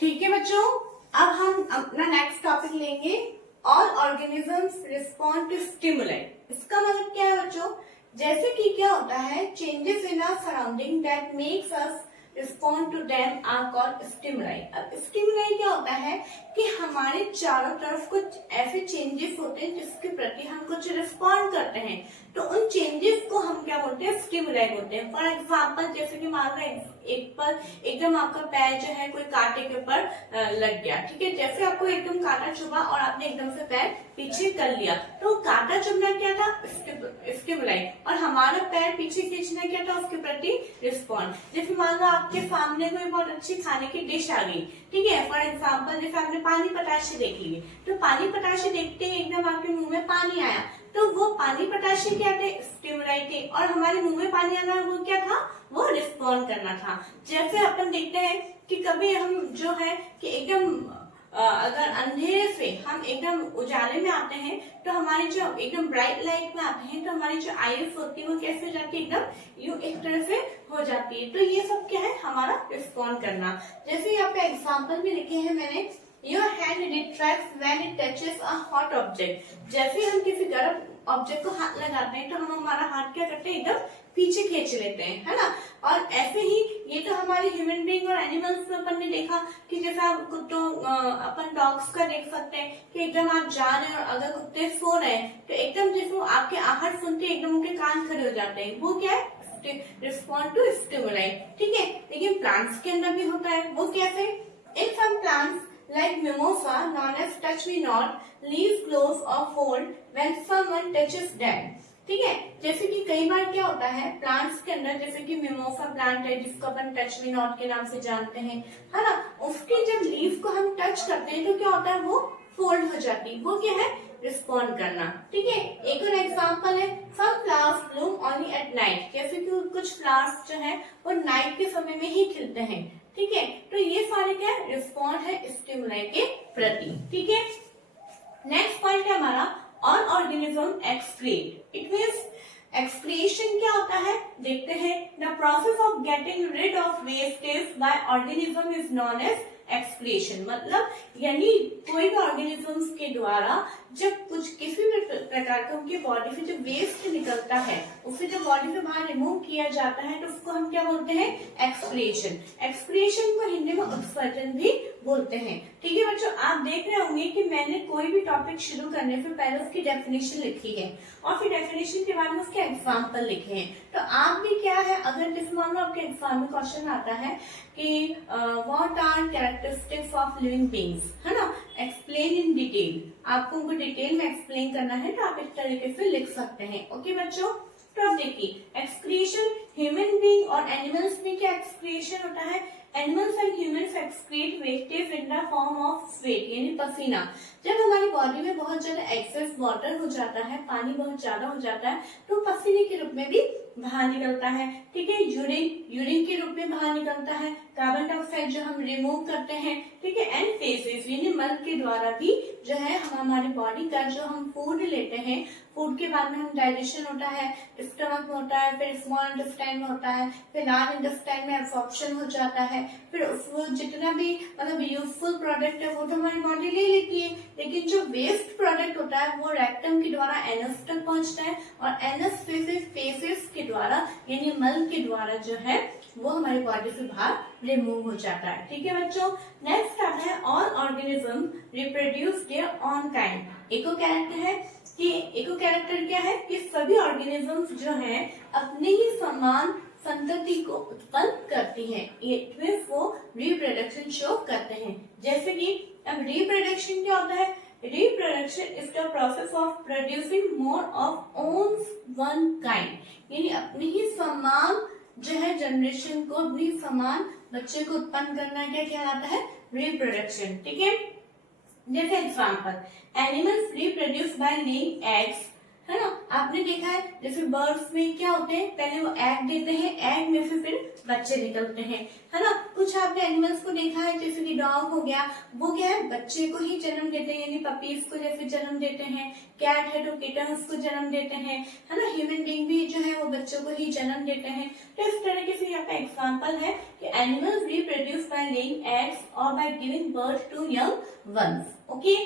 ठीक है बच्चों, अब हम अपना नेक्स्ट टॉपिक लेंगे, all organisms respond to stimuli. इसका मतलब क्या है बच्चों? जैसे कि क्या होता है, changes in our surrounding that makes us respond to them are called stimuli. अब स्टिमुलाई क्या होता है कि हमारे चारों तरफ कुछ ऐसे चेंजेस होते हैं जिसके प्रति हम कुछ रिस्पॉन्ड करते हैं, तो उन चेंजेस को हम क्या बोलते हैं? स्टिमुलाई बोलते हैं। फॉर एग्जाम्पल, जैसे कि मान लो एक पर एकदम आपका पैर जो है कोई कांटे के ऊपर लग गया। ठीक है, जैसे आपको एकदम कांटा चुभा और आपने एकदम से पैर पीछे कर लिया, तो कांटा चुभना क्या था? स्टिमुलाई, और हमारा पैर पीछे खींचना क्या था? उसके प्रति रिस्पॉन्ड। जैसे मान लो आपके सामने कोई बहुत अच्छी खाने की डिश आ गई, ठीक है, फॉर एग्जाम्पल जैसे आपने पानी पताशे देख लिए, तो पानी पताशे देखते ही एकदम आपके मुंह में पानी आया, तो वो पानी पताशे क्या थे? स्टिमुलाई थे, और हमारे मुंह में पानी आना वो क्या था? वो रिस्पॉन्ड करना था। जैसे अपन देखते हैं कि कभी हम जो है कि एकदम अगर अंधेरे से हम एकदम उजाले में आते हैं तो हमारी जो एकदम ब्राइट लाइट में आते हैं तो हमारी जो आईज होती है वो कैसे हो जाती है? एकदम यूं एक तरह से हो जाती है। तो ये सब क्या है? हमारा रिस्पॉन्ड करना। जैसे यहाँ पे एग्जाम्पल भी लिखे हैं मैंने your hand retracts when it touches a hot object. जैसे हम किसी गर्म ऑब्जेक्ट को हाथ लगाते हैं तो हम हमारा हाथ क्या करते हैं, एकदम पीछे खींच लेते हैं, है ना। और ऐसे ही ये तो हमारे ह्यूमन बीइंग और एनिमल्स में अपन ने देखा कि जैसा कुत्तों अपन डॉग्स का देख सकते हैं कि एकदम आप जा रहे हैं और अगर कुत्ते सो रहे हैं तो एकदम जैसे वो आपके आहट सुनते हैं एकदम उनके कान खड़े हो जाते हैं, वो क्या है, रिस्पॉन्ड टू स्टिमुलाई, ठीक है। लेकिन प्लांट्स के अंदर भी होता है, वो कैसे, in some plants like mimosa known as touch me not, leaves close or fold when someone touches them, ठीक है। जैसे कि कई बार क्या होता है प्लांट्स के अंदर, जैसे कि मिमोसा प्लांट है जिसको अपन टच मी नॉट के नाम से जानते हैं, है ना, उसकी जब लीफ को हम टच करते हैं तो क्या होता है, वो फोल्ड हो जाती है, वो क्या है, रिस्पॉन्ड करना, ठीक है। एक और एग्जांपल है, some flowers bloom only at night, जैसे कि कुछ फ्लावर्स जो है वो नाइट के समय में ही खिलते हैं, ठीक है। तो ये सारे क्या रिस्पॉन्ड है स्टिमुलाई के प्रति, ठीक है। नेक्स्ट पॉइंट है हमारा on organism excrete. It means excretion क्या होता है, देखते हैं। The process of getting rid of wastage by organism is known as excretion. मतलब यानी कोई भी ऑर्गेनिजम्स के द्वारा जब कुछ किसी भी प्रकार का उनकी बॉडी से जो वेस्ट निकलता है उसे जब बॉडी से बाहर रिमूव किया जाता है तो उसको हम क्या बोलते हैं, एक्सक्रीशन। एक्सक्रीशन को हिंदी में उत्सर्जन भी बोलते हैं, ठीक है बच्चों। आप देख रहे होंगे कि मैंने कोई भी टॉपिक शुरू करने से पहले उसकी डेफिनेशन लिखी है और फिर डेफिनेशन के बाद में उसके एग्जाम्पल लिखे हैं। तो आप भी क्या है, अगर जैसे मान लो आपके एग्जाम में क्वेश्चन आता है कि what are characteristics of living beings, है ना, एक्सप्लेन इन डिटेल, आपको उनको डिटेल में एक्सप्लेन करना है तो आप इस तरीके से लिख सकते हैं, ओके बच्चों। तो अब देखिए एक्सक्रीशन, ह्यूमन बीइंग और एनिमल्स में क्या एक्सक्रीशन होता है, animals and humans excrete wastage in the form of sweat, यानी पसीना। जब हमारी बॉडी में बहुत ज्यादा एक्सेस वाटर हो जाता है, पानी बहुत ज्यादा हो जाता है तो पसीने के रूप में भी बाहर निकलता है, ठीक है। यूरिन के रूप में बाहर निकलता है, कार्बन डाइऑक्साइड जो हम रिमूव करते हैं, ठीक है। एंड फेसेस यानी मल के द्वारा भी जो है हम हमारी बॉडी का जो हम फूड लेते हैं, फूड के बाद में हम डाइजेशन होता है, स्टमक में होता है, फिर स्मॉल इंटेस्टाइन में होता है, फिर लार्ज इंटेस्टाइन में एब्सॉर्प्शन हो जाता है, फिर वो जितना भी मतलब यूजफुल प्रोडक्ट है वो तो हमारी बॉडी ले लेती है, लेकिन जो वेस्ट प्रोडक्ट होता है वो रेक्टम के द्वारा एनस तक पहुंचता है और एनस से फेसेस के द्वारा यानी मल के द्वारा जो है वो हमारी बॉडी से बाहर रिमूव हो जाता है, ठीक है बच्चों। नेक्स्ट आता है all organism reproduce their own kind. इको कैरेक्टर है कि इको कैरेक्टर क्या है कि सभी ऑर्गेनिजम्स जो हैं अपने ही समान संतति को उत्पन्न करती हैं, इट मींस वो रिप्रोडक्शन शो करते हैं। जैसे कि अब रिप्रोडक्शन क्या होता है, reproduction is the process of producing more of own one kind, यानी अपनी ही समान जो है जनरेशन को, अपनी समान बच्चे को उत्पन्न करना क्या कहलाता है, रिप्रोडक्शन, ठीक है। जैसे example, animals reproduce by laying eggs, है ना। आपने देखा है जैसे बर्ड्स में क्या होते हैं, पहले वो एग देते हैं, एग में से फिर बच्चे निकलते हैं, है ना। कुछ आपने एनिमल्स को देखा है जैसे कि डॉग हो गया, वो क्या है बच्चे को ही जन्म देते हैं, यानी पपीज को जैसे जन्म देते हैं, कैट है तो किटन्स को जन्म देते हैं, है ना। ह्यूमन बीइंग भी जो है वो बच्चों को ही जन्म देते हैं। तो इस तरीके से यहाँ पे एग्जाम्पल है कि animals reproduce by laying eggs और by giving birth to young ones, okay.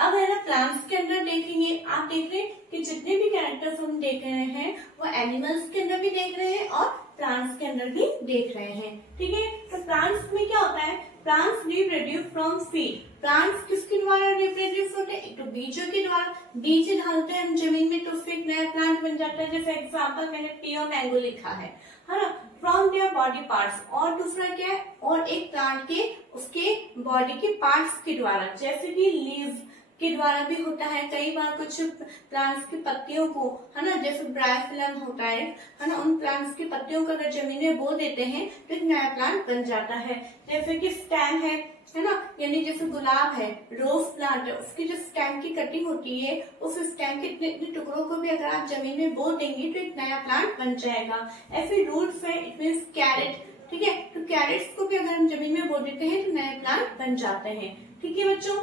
अब है ना प्लांट्स के अंदर देखेंगे, आप देख रहे हैं कि जितने भी कैरेक्टर्स हम देख रहे हैं वो एनिमल्स के अंदर भी देख रहे हैं और प्लांट्स के अंदर भी देख रहे हैं, ठीक है। तो प्लांट्स में क्या होता है, plants reproduce from seed. Plants किसके द्वारा रिप्रोड्यूस होते हैं, एक तो बीजों के द्वारा, बीज डालते हैं हम जमीन में तो उससे एक नया प्लांट बन जाता है। जैसे एग्जाम्पल मैंने पियो मैंगो लिखा है ना, फ्रॉम देयर बॉडी पार्ट्स। और दूसरा क्या है, और एक प्लांट के उसके बॉडी के पार्ट्स के द्वारा, जैसे कि लीव्स के द्वारा भी होता है। कई बार कुछ प्लांट्स की पत्तियों को, है ना, जैसे ब्रायोफिलम होता है ना, उन प्लांट्स की पत्तियों को अगर जमीन में बो देते हैं तो एक नया प्लांट बन जाता है। जैसे कि स्टेम है ना, यानी जैसे गुलाब है, रोज प्लांट है, उसकी जो स्टेम की कटिंग होती है उस स्टेम के इतने इतने टुकड़ों को भी अगर आप जमीन में बो देंगे तो एक नया प्लांट बन जाएगा। ऐसे रूट्स है, इट मीन्स कैरेट, ठीक है। तो कैरेट्स को भी अगर हम जमीन में बो देते हैं तो नए प्लांट बन जाते हैं, ठीक है बच्चों,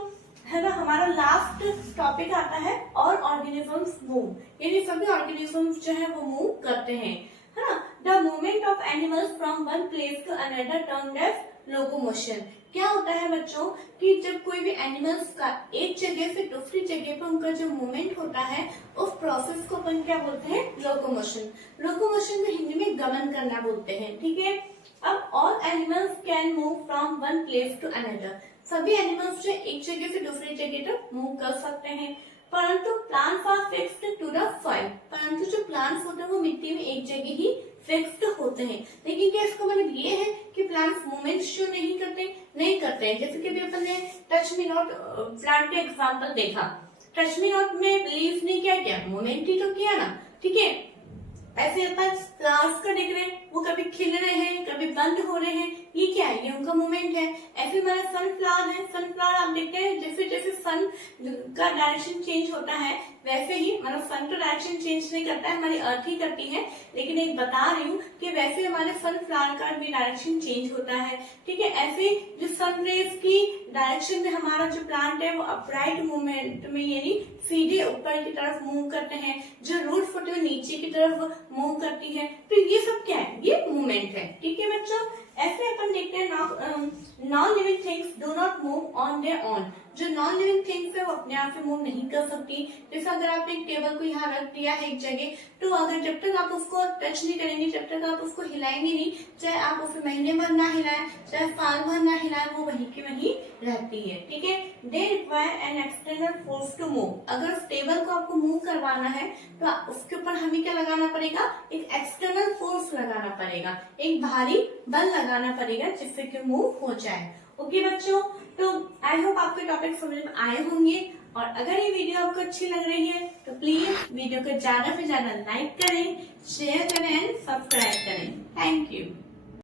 है ना। हमारा लास्ट टॉपिक आता है और ऑर्गेनिजम्स मूव, यानी सभी ऑर्गेनिजम्स जो है वो मूव करते हैं, है ना। The movement of animals from one place to another termed as locomotion. क्या होता है बच्चों कि जब कोई भी एनिमल्स का एक जगह से दूसरी जगह पर उनका जो मूवमेंट होता है उस प्रोसेस को अपन क्या बोलते हैं, लोकोमोशन। लोकोमोशन को हिंदी में गमन करना बोलते हैं, ठीक है। अब all animals can move from one place to another, सभी एनिमल्स जो एक जगह से दूसरी जगह तक मूव कर सकते हैं, परंतु plants are fixed to the soil, परंतु जो प्लांट्स होते हैं वो मिट्टी में एक जगह ही फिक्स्ड होते हैं। लेकिन क्या इसका मतलब ये है कि प्लांट्स मूवमेंट जो नहीं करते हैं। जैसे कि अभी अपन ने टच मी नॉट प्लांट का एग्जांपल देखा, टच मी नॉट में लीव्स ने क्या किया, मूवमेंट ही तो किया ना, ठीक है। ऐसे अपन प्लांट्स का देख रहे हैं, वो कभी खिल रहे हैं कभी बंद हो रहे हैं, ये क्या है, ये उनका मूवमेंट है। ऐसे हमारा सनफ्लावर है, सनफ्लावर आप देखते हैं जैसे जैसे सन का डायरेक्शन चेंज होता है वैसे ही, मतलब सन तो डायरेक्शन चेंज नहीं करता है, हमारी अर्थ ही करती है, लेकिन एक बता रही हूँ कि वैसे हमारे सनफ्लावर का भी डायरेक्शन चेंज होता है, ठीक है। ऐसे जो सन रेज की डायरेक्शन में हमारा जो प्लांट है वो अपराइट मूवमेंट में यानी सीधे ऊपर की तरफ मूव करते हैं, जो रूट्स होते हैं नीचे की तरफ मूव करती है, तो ये सब क्या है, ये मूवमेंट है, ठीक है बच्चों। ऐसे अपन देखते हैं non living things do not move on their own, जो नॉन लिविंग थिंग्स है वो अपने आप से मूव नहीं कर सकती। जैसे अगर आपने एक टेबल को यहाँ रख दिया है एक जगह, तो अगर जब तक आप उसको टच नहीं करेंगे, जब तक आप उसको हिलाएंगे नहीं, चाहे आप उसे महीने भर ना हिलाएं, चाहे साल भर ना हिलाएं, वो वहीं की वहीं रहती है, ठीक है। They require an external force to move, अगर उस टेबल को आपको मूव करवाना है तो उसके ऊपर हमें क्या लगाना पड़ेगा, एक एक्सटर्नल फोर्स लगाना पड़ेगा, एक भारी बल लगाना पड़ेगा जिससे कि मूव हो जाए। ओके बच्चों, तो आई होप आपके टॉपिक समझ में आए होंगे, और अगर ये वीडियो आपको अच्छी लग रही है तो प्लीज वीडियो को ज्यादा से ज्यादा लाइक करें, शेयर करें एंड सब्सक्राइब करें। Thank you.